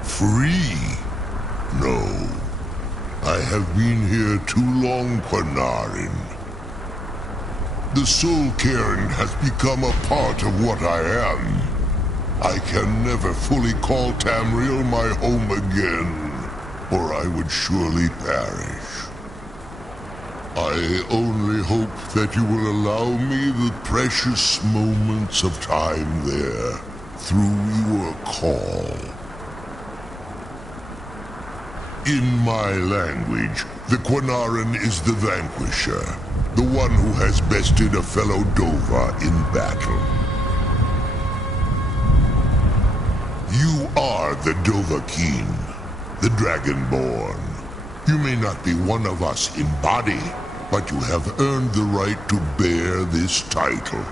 Free? No. I have been here too long, Quanarin. The soul Cairn has become a part of what I am. I can never fully call Tamriel my home again, or I would surely perish. I only hope that you will allow me the precious moments of time there through your call. In my language, the Quanarin is the vanquisher, the one who has bested a fellow Dova in battle. You are the Dovahkiin, the Dragonborn. You may not be one of us in body, but you have earned the right to bear this title.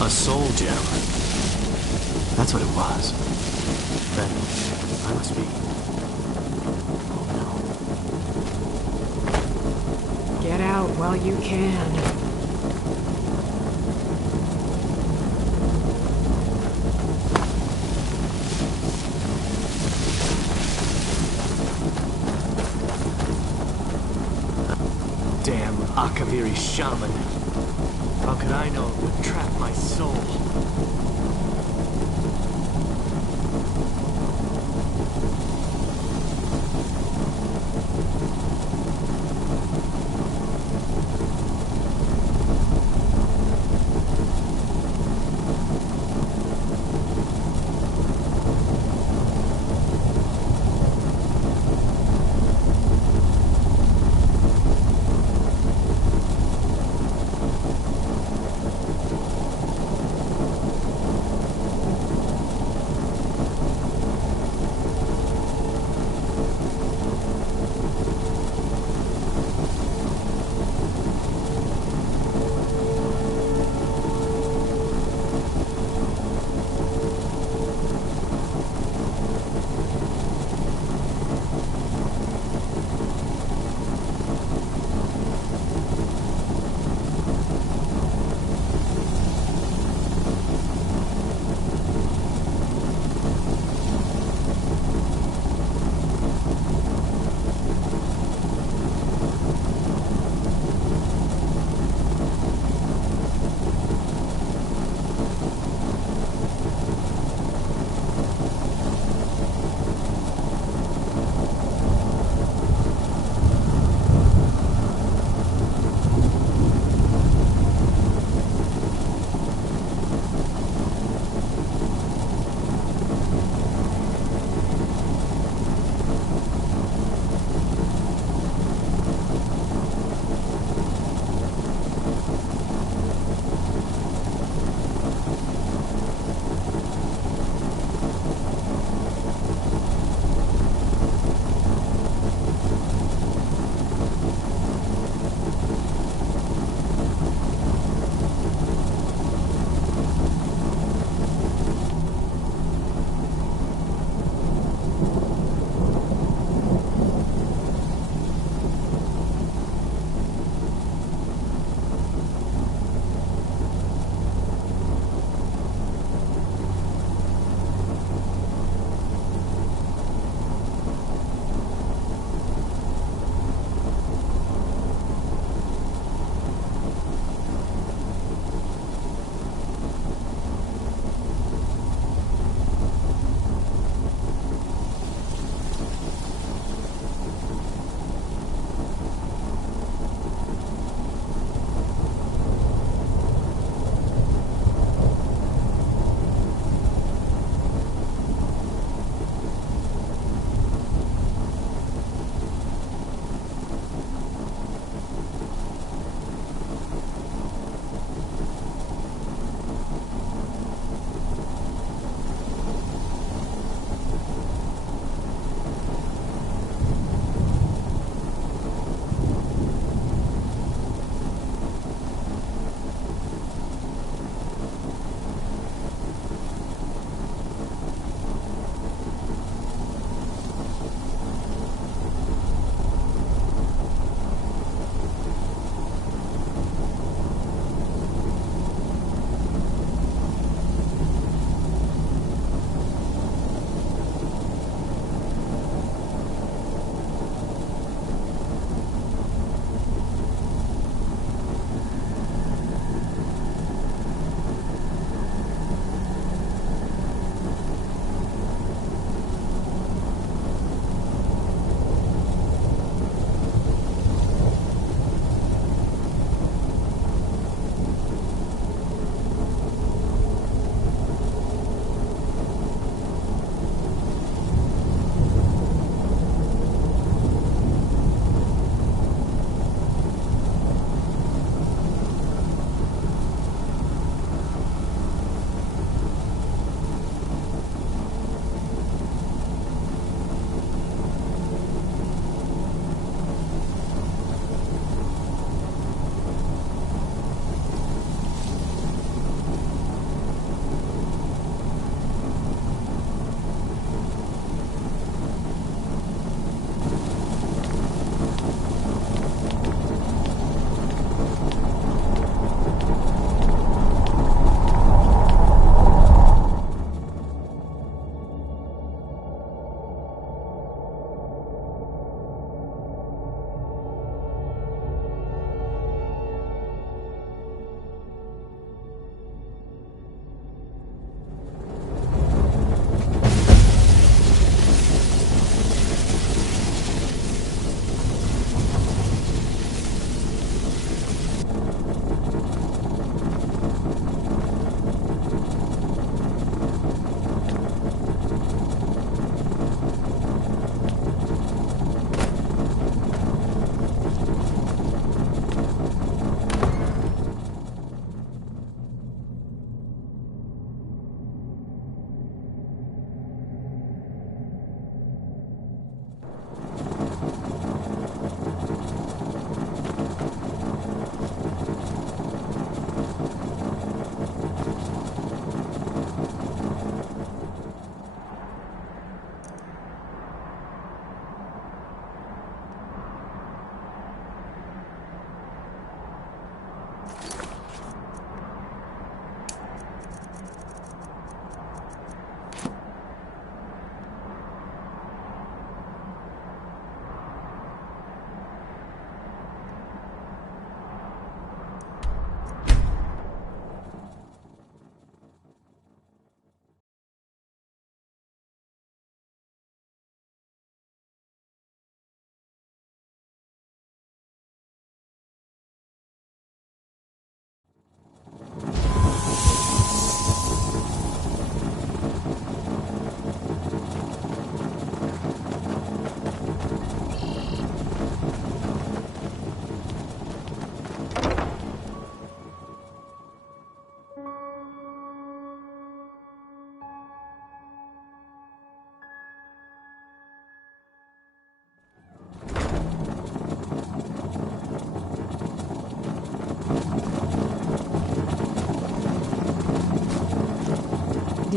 A soul gem. That's what it was. Then I must be... Oh no. Get out while you can. Damn Akaviri shaman. How could I know it would trap my soul?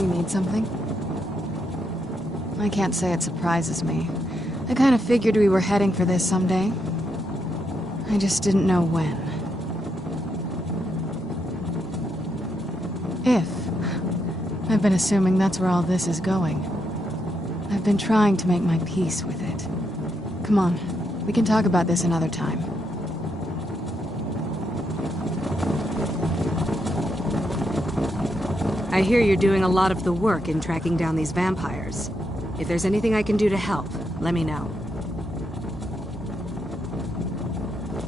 You need something? I can't say it surprises me. I kind of figured we were heading for this someday. I just didn't know when. If. I've been assuming that's where all this is going. I've been trying to make my peace with it. Come on, we can talk about this another time. I hear you're doing a lot of the work in tracking down these vampires. If there's anything I can do to help, let me know.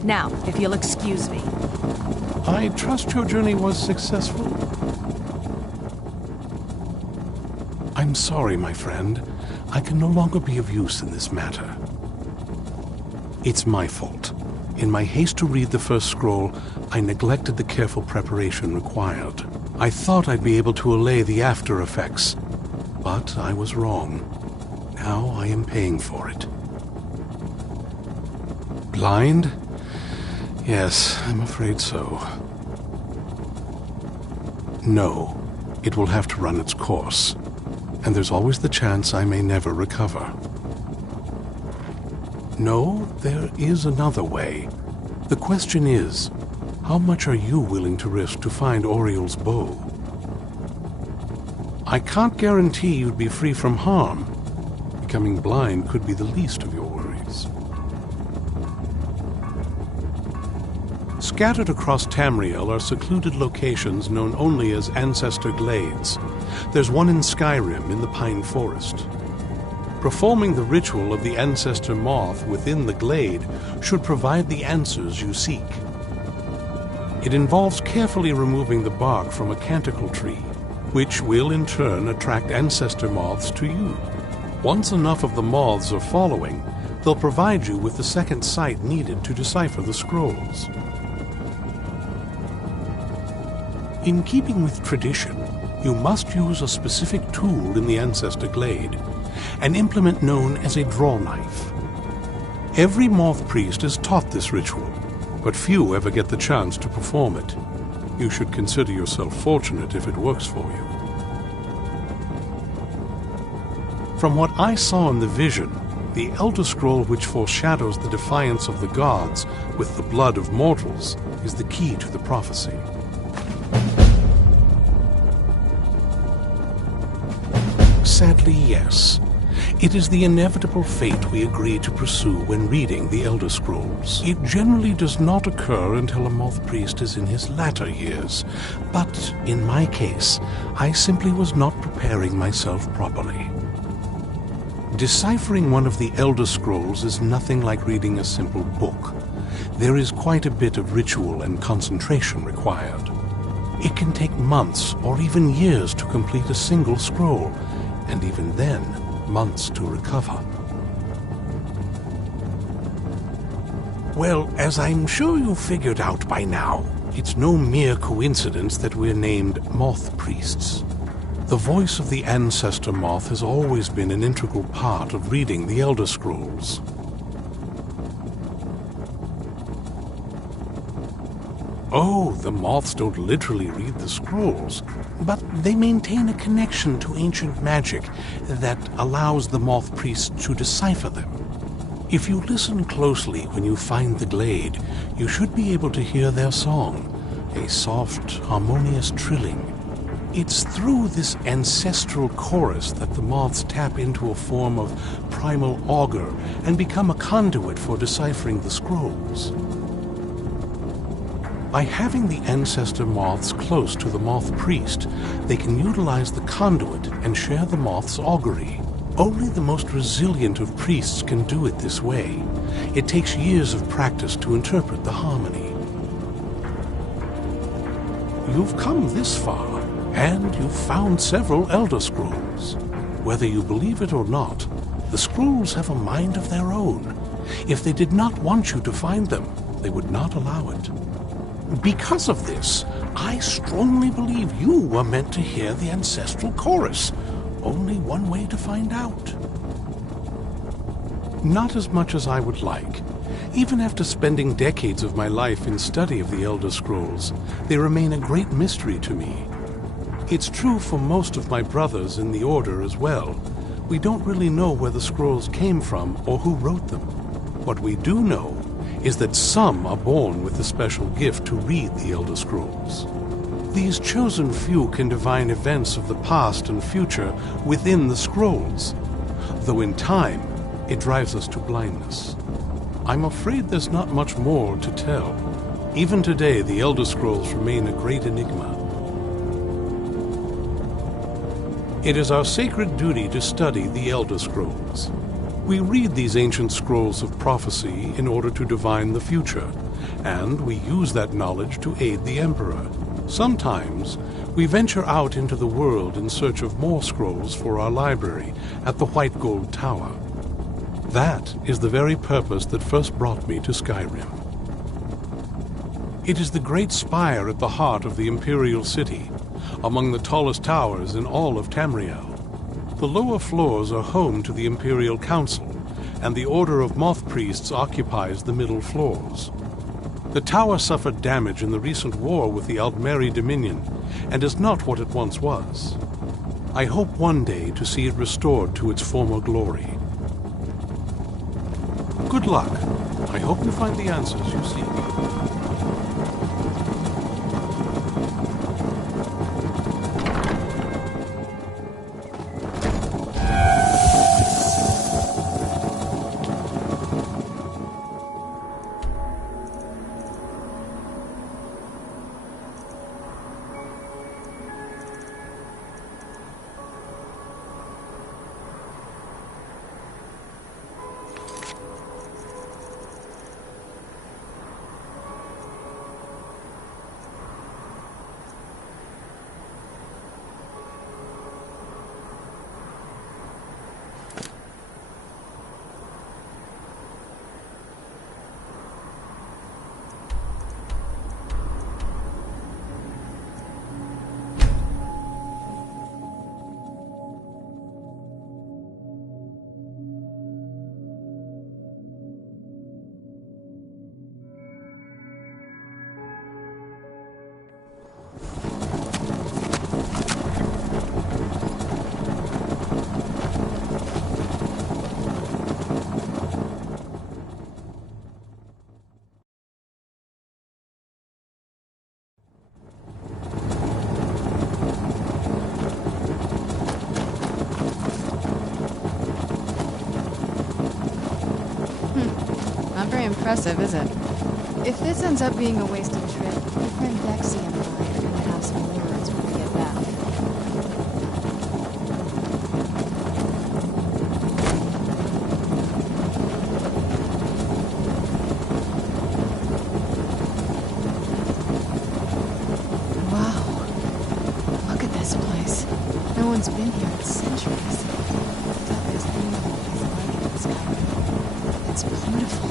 Now, if you'll excuse me. I trust your journey was successful. I'm sorry, my friend. I can no longer be of use in this matter. It's my fault. In my haste to read the first scroll, I neglected the careful preparation required. I thought I'd be able to allay the after effects, but I was wrong. Now I am paying for it. Blind? Yes, I'm afraid so. No, it will have to run its course, and there's always the chance I may never recover. No, there is another way. The question is, how much are you willing to risk to find Oriel's bow? I can't guarantee you'd be free from harm. Becoming blind could be the least of your worries. Scattered across Tamriel are secluded locations known only as Ancestor Glades. There's one in Skyrim in the Pine Forest. Performing the ritual of the Ancestor Moth within the glade should provide the answers you seek. It involves carefully removing the bark from a canticle tree, which will in turn attract ancestor moths to you. Once enough of the moths are following, they'll provide you with the second sight needed to decipher the scrolls. In keeping with tradition, you must use a specific tool in the Ancestor Glade, an implement known as a draw knife. Every moth priest is taught this ritual, but few ever get the chance to perform it. You should consider yourself fortunate if it works for you. From what I saw in the vision, the Elder Scroll which foreshadows the defiance of the gods with the blood of mortals is the key to the prophecy. Sadly, yes. It is the inevitable fate we agree to pursue when reading the Elder Scrolls. It generally does not occur until a moth priest is in his latter years, but in my case, I simply was not preparing myself properly. Deciphering one of the Elder Scrolls is nothing like reading a simple book. There is quite a bit of ritual and concentration required. It can take months or even years to complete a single scroll, and even then, months to recover. Well, as I'm sure you've figured out by now, it's no mere coincidence that we're named Moth Priests. The voice of the Ancestor Moth has always been an integral part of reading the Elder Scrolls. Oh, the moths don't literally read the scrolls, but they maintain a connection to ancient magic that allows the moth priests to decipher them. If you listen closely when you find the glade, you should be able to hear their song, a soft, harmonious trilling. It's through this ancestral chorus that the moths tap into a form of primal augur and become a conduit for deciphering the scrolls. By having the ancestor moths close to the moth priest, they can utilize the conduit and share the moth's augury. Only the most resilient of priests can do it this way. It takes years of practice to interpret the harmony. You've come this far, and you've found several Elder Scrolls. Whether you believe it or not, the scrolls have a mind of their own. If they did not want you to find them, they would not allow it. Because of this, I strongly believe you were meant to hear the ancestral chorus. Only one way to find out. Not as much as I would like. Even after spending decades of my life in study of the Elder Scrolls, they remain a great mystery to me. It's true for most of my brothers in the Order as well. We don't really know where the scrolls came from or who wrote them. What we do know is that some are born with the special gift to read the Elder Scrolls. These chosen few can divine events of the past and future within the scrolls, though in time it drives us to blindness. I'm afraid there's not much more to tell. Even today, the Elder Scrolls remain a great enigma. It is our sacred duty to study the Elder Scrolls. We read these ancient scrolls of prophecy in order to divine the future, and we use that knowledge to aid the Emperor. Sometimes, we venture out into the world in search of more scrolls for our library at the White Gold Tower. That is the very purpose that first brought me to Skyrim. It is the great spire at the heart of the Imperial City, among the tallest towers in all of Tamriel. The lower floors are home to the Imperial Council, and the Order of Moth Priests occupies the middle floors. The tower suffered damage in the recent war with the Aldmeri Dominion, and is not what it once was. I hope one day to see it restored to its former glory. Good luck. I hope you find the answers you seek. Not very impressive, is it? If this ends up being a wasted trip, my friend Dexy and I are going to have some words when we get back. Wow. Look at this place. No one's been here in centuries. I doubt there's any other place like it in Skyrim. It's beautiful.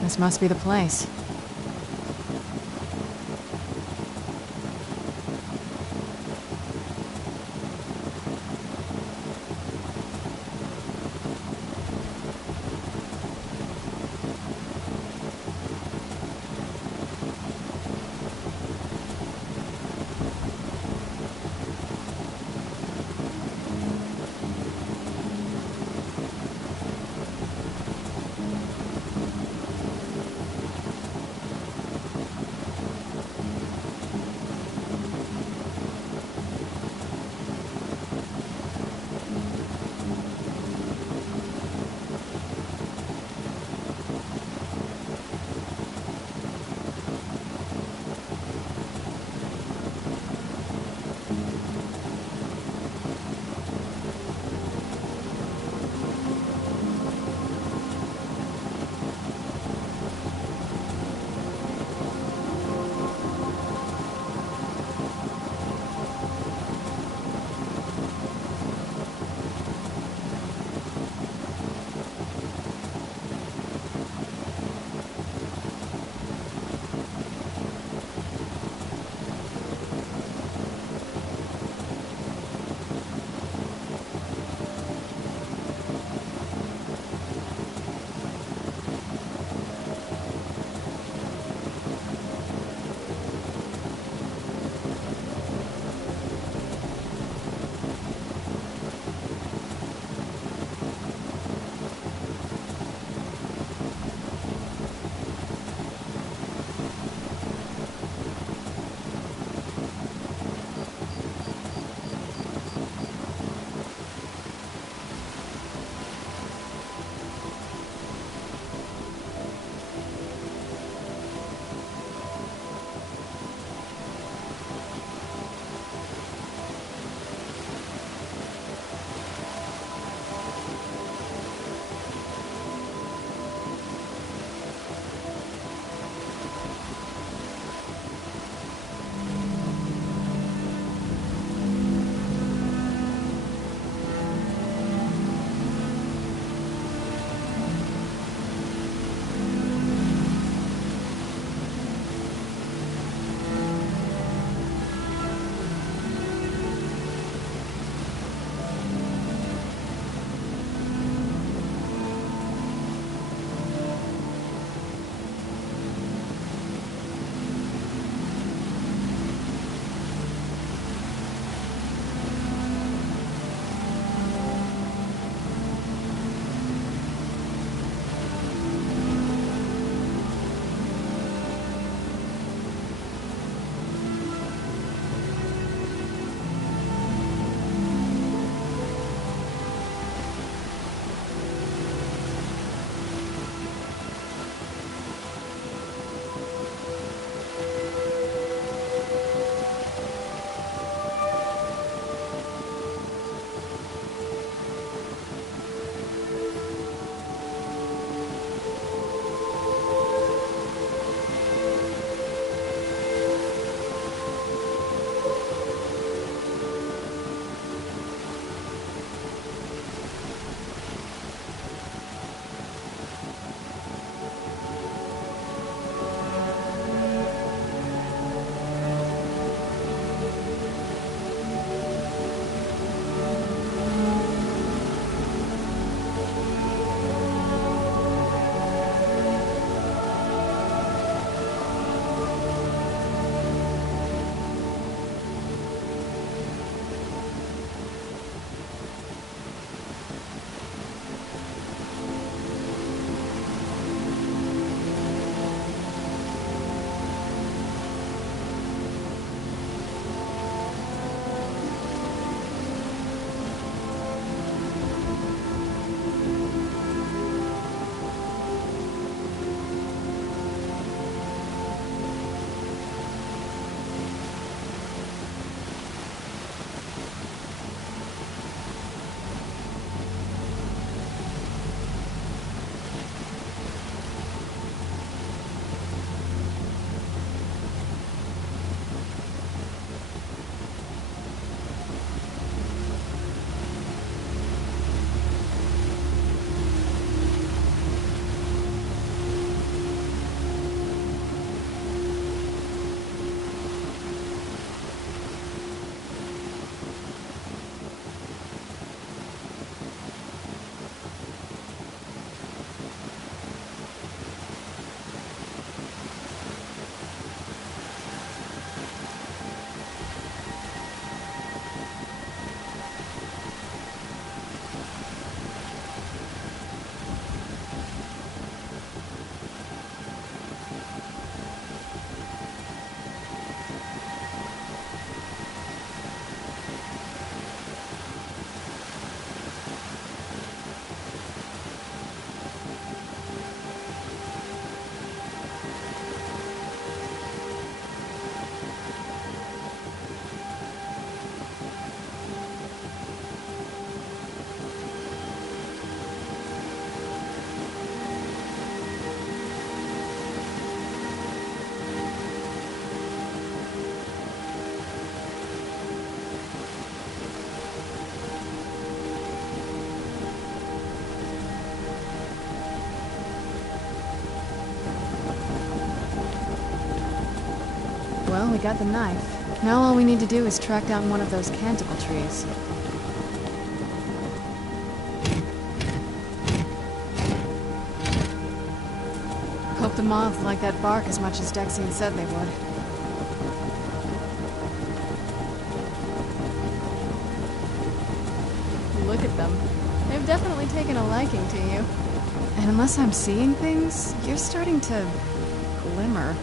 This must be the place. Well, we got the knife. Now all we need to do is track down one of those canticle trees. Hope the moths like that bark as much as Dexian said they would. Look at them. They've definitely taken a liking to you. And unless I'm seeing things, you're starting to glimmer.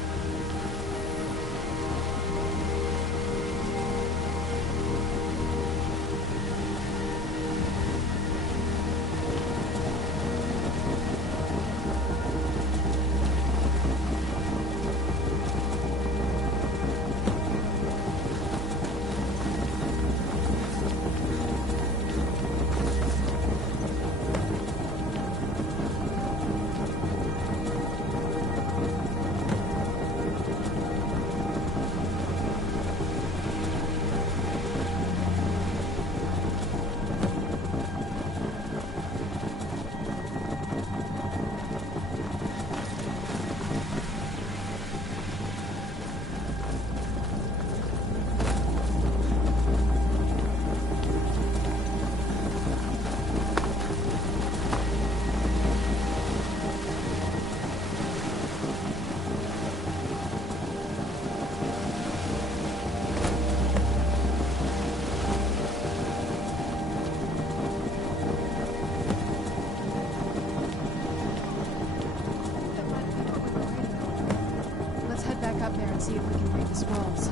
See if we can read the scrolls.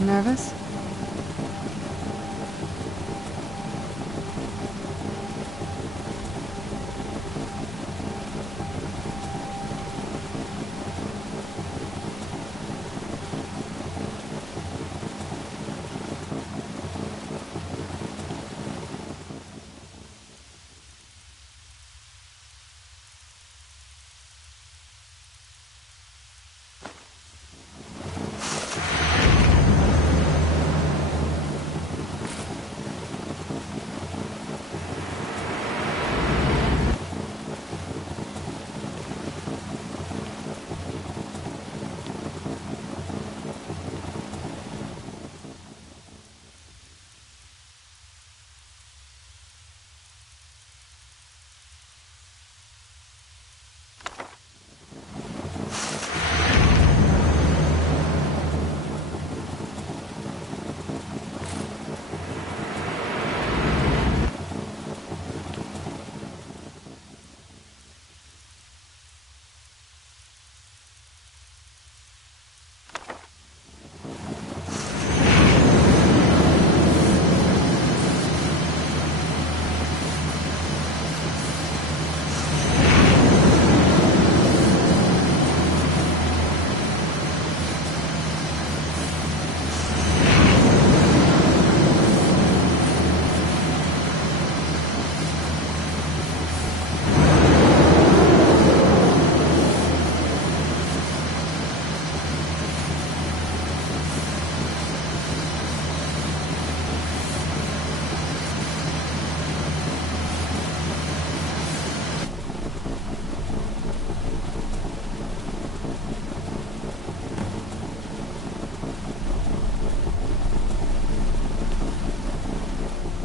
Nervous?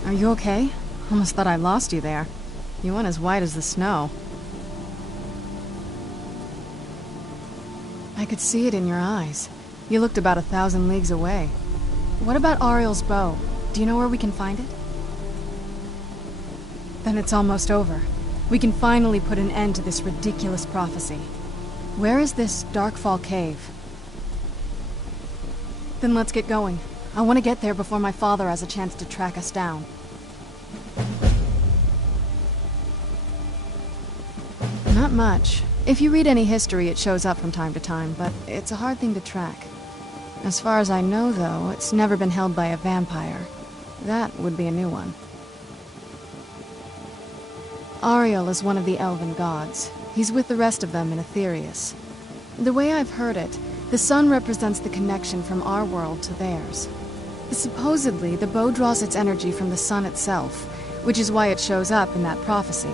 Are you okay? Almost thought I lost you there. You went as white as the snow. I could see it in your eyes. You looked about 1,000 leagues away. What about Ariel's bow? Do you know where we can find it? Then it's almost over. We can finally put an end to this ridiculous prophecy. Where is this Darkfall cave? Then let's get going. I want to get there before my father has a chance to track us down. Not much. If you read any history, it shows up from time to time, but it's a hard thing to track. As far as I know, though, it's never been held by a vampire. That would be a new one. Ariel is one of the elven gods. He's with the rest of them in Aetherius. The way I've heard it, the sun represents the connection from our world to theirs. Supposedly, the bow draws its energy from the sun itself, which is why it shows up in that prophecy.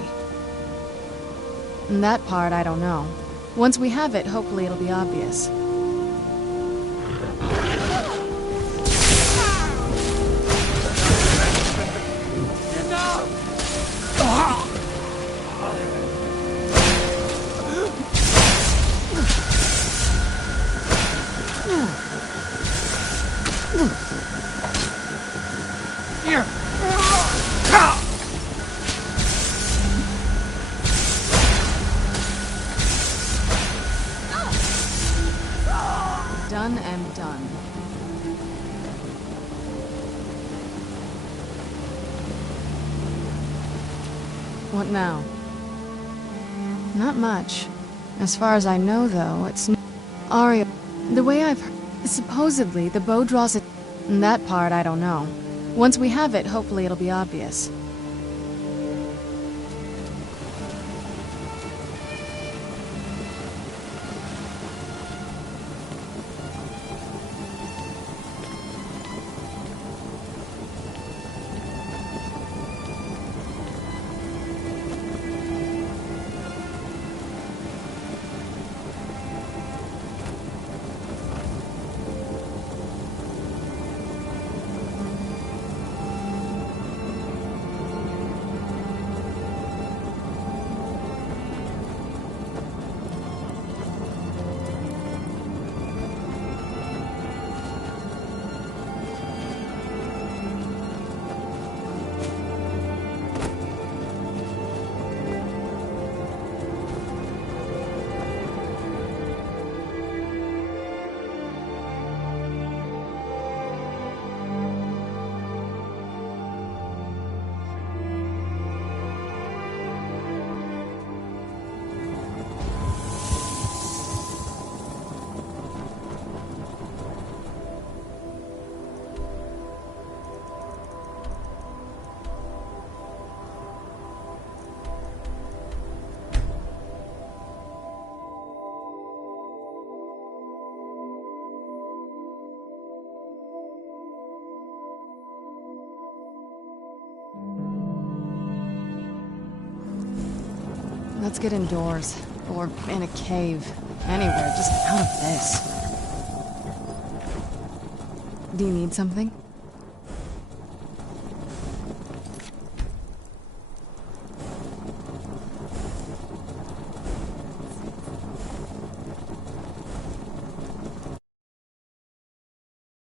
And that part, I don't know. Once we have it, hopefully it'll be obvious. Done and done. What now? Not much. As far as I know, though, it's Ariel. The way I've heard, supposedly the bow draws it. And that part, I don't know. Once we have it, hopefully it'll be obvious. Let's get indoors. Or in a cave. Anywhere, just out of this. Do you need something?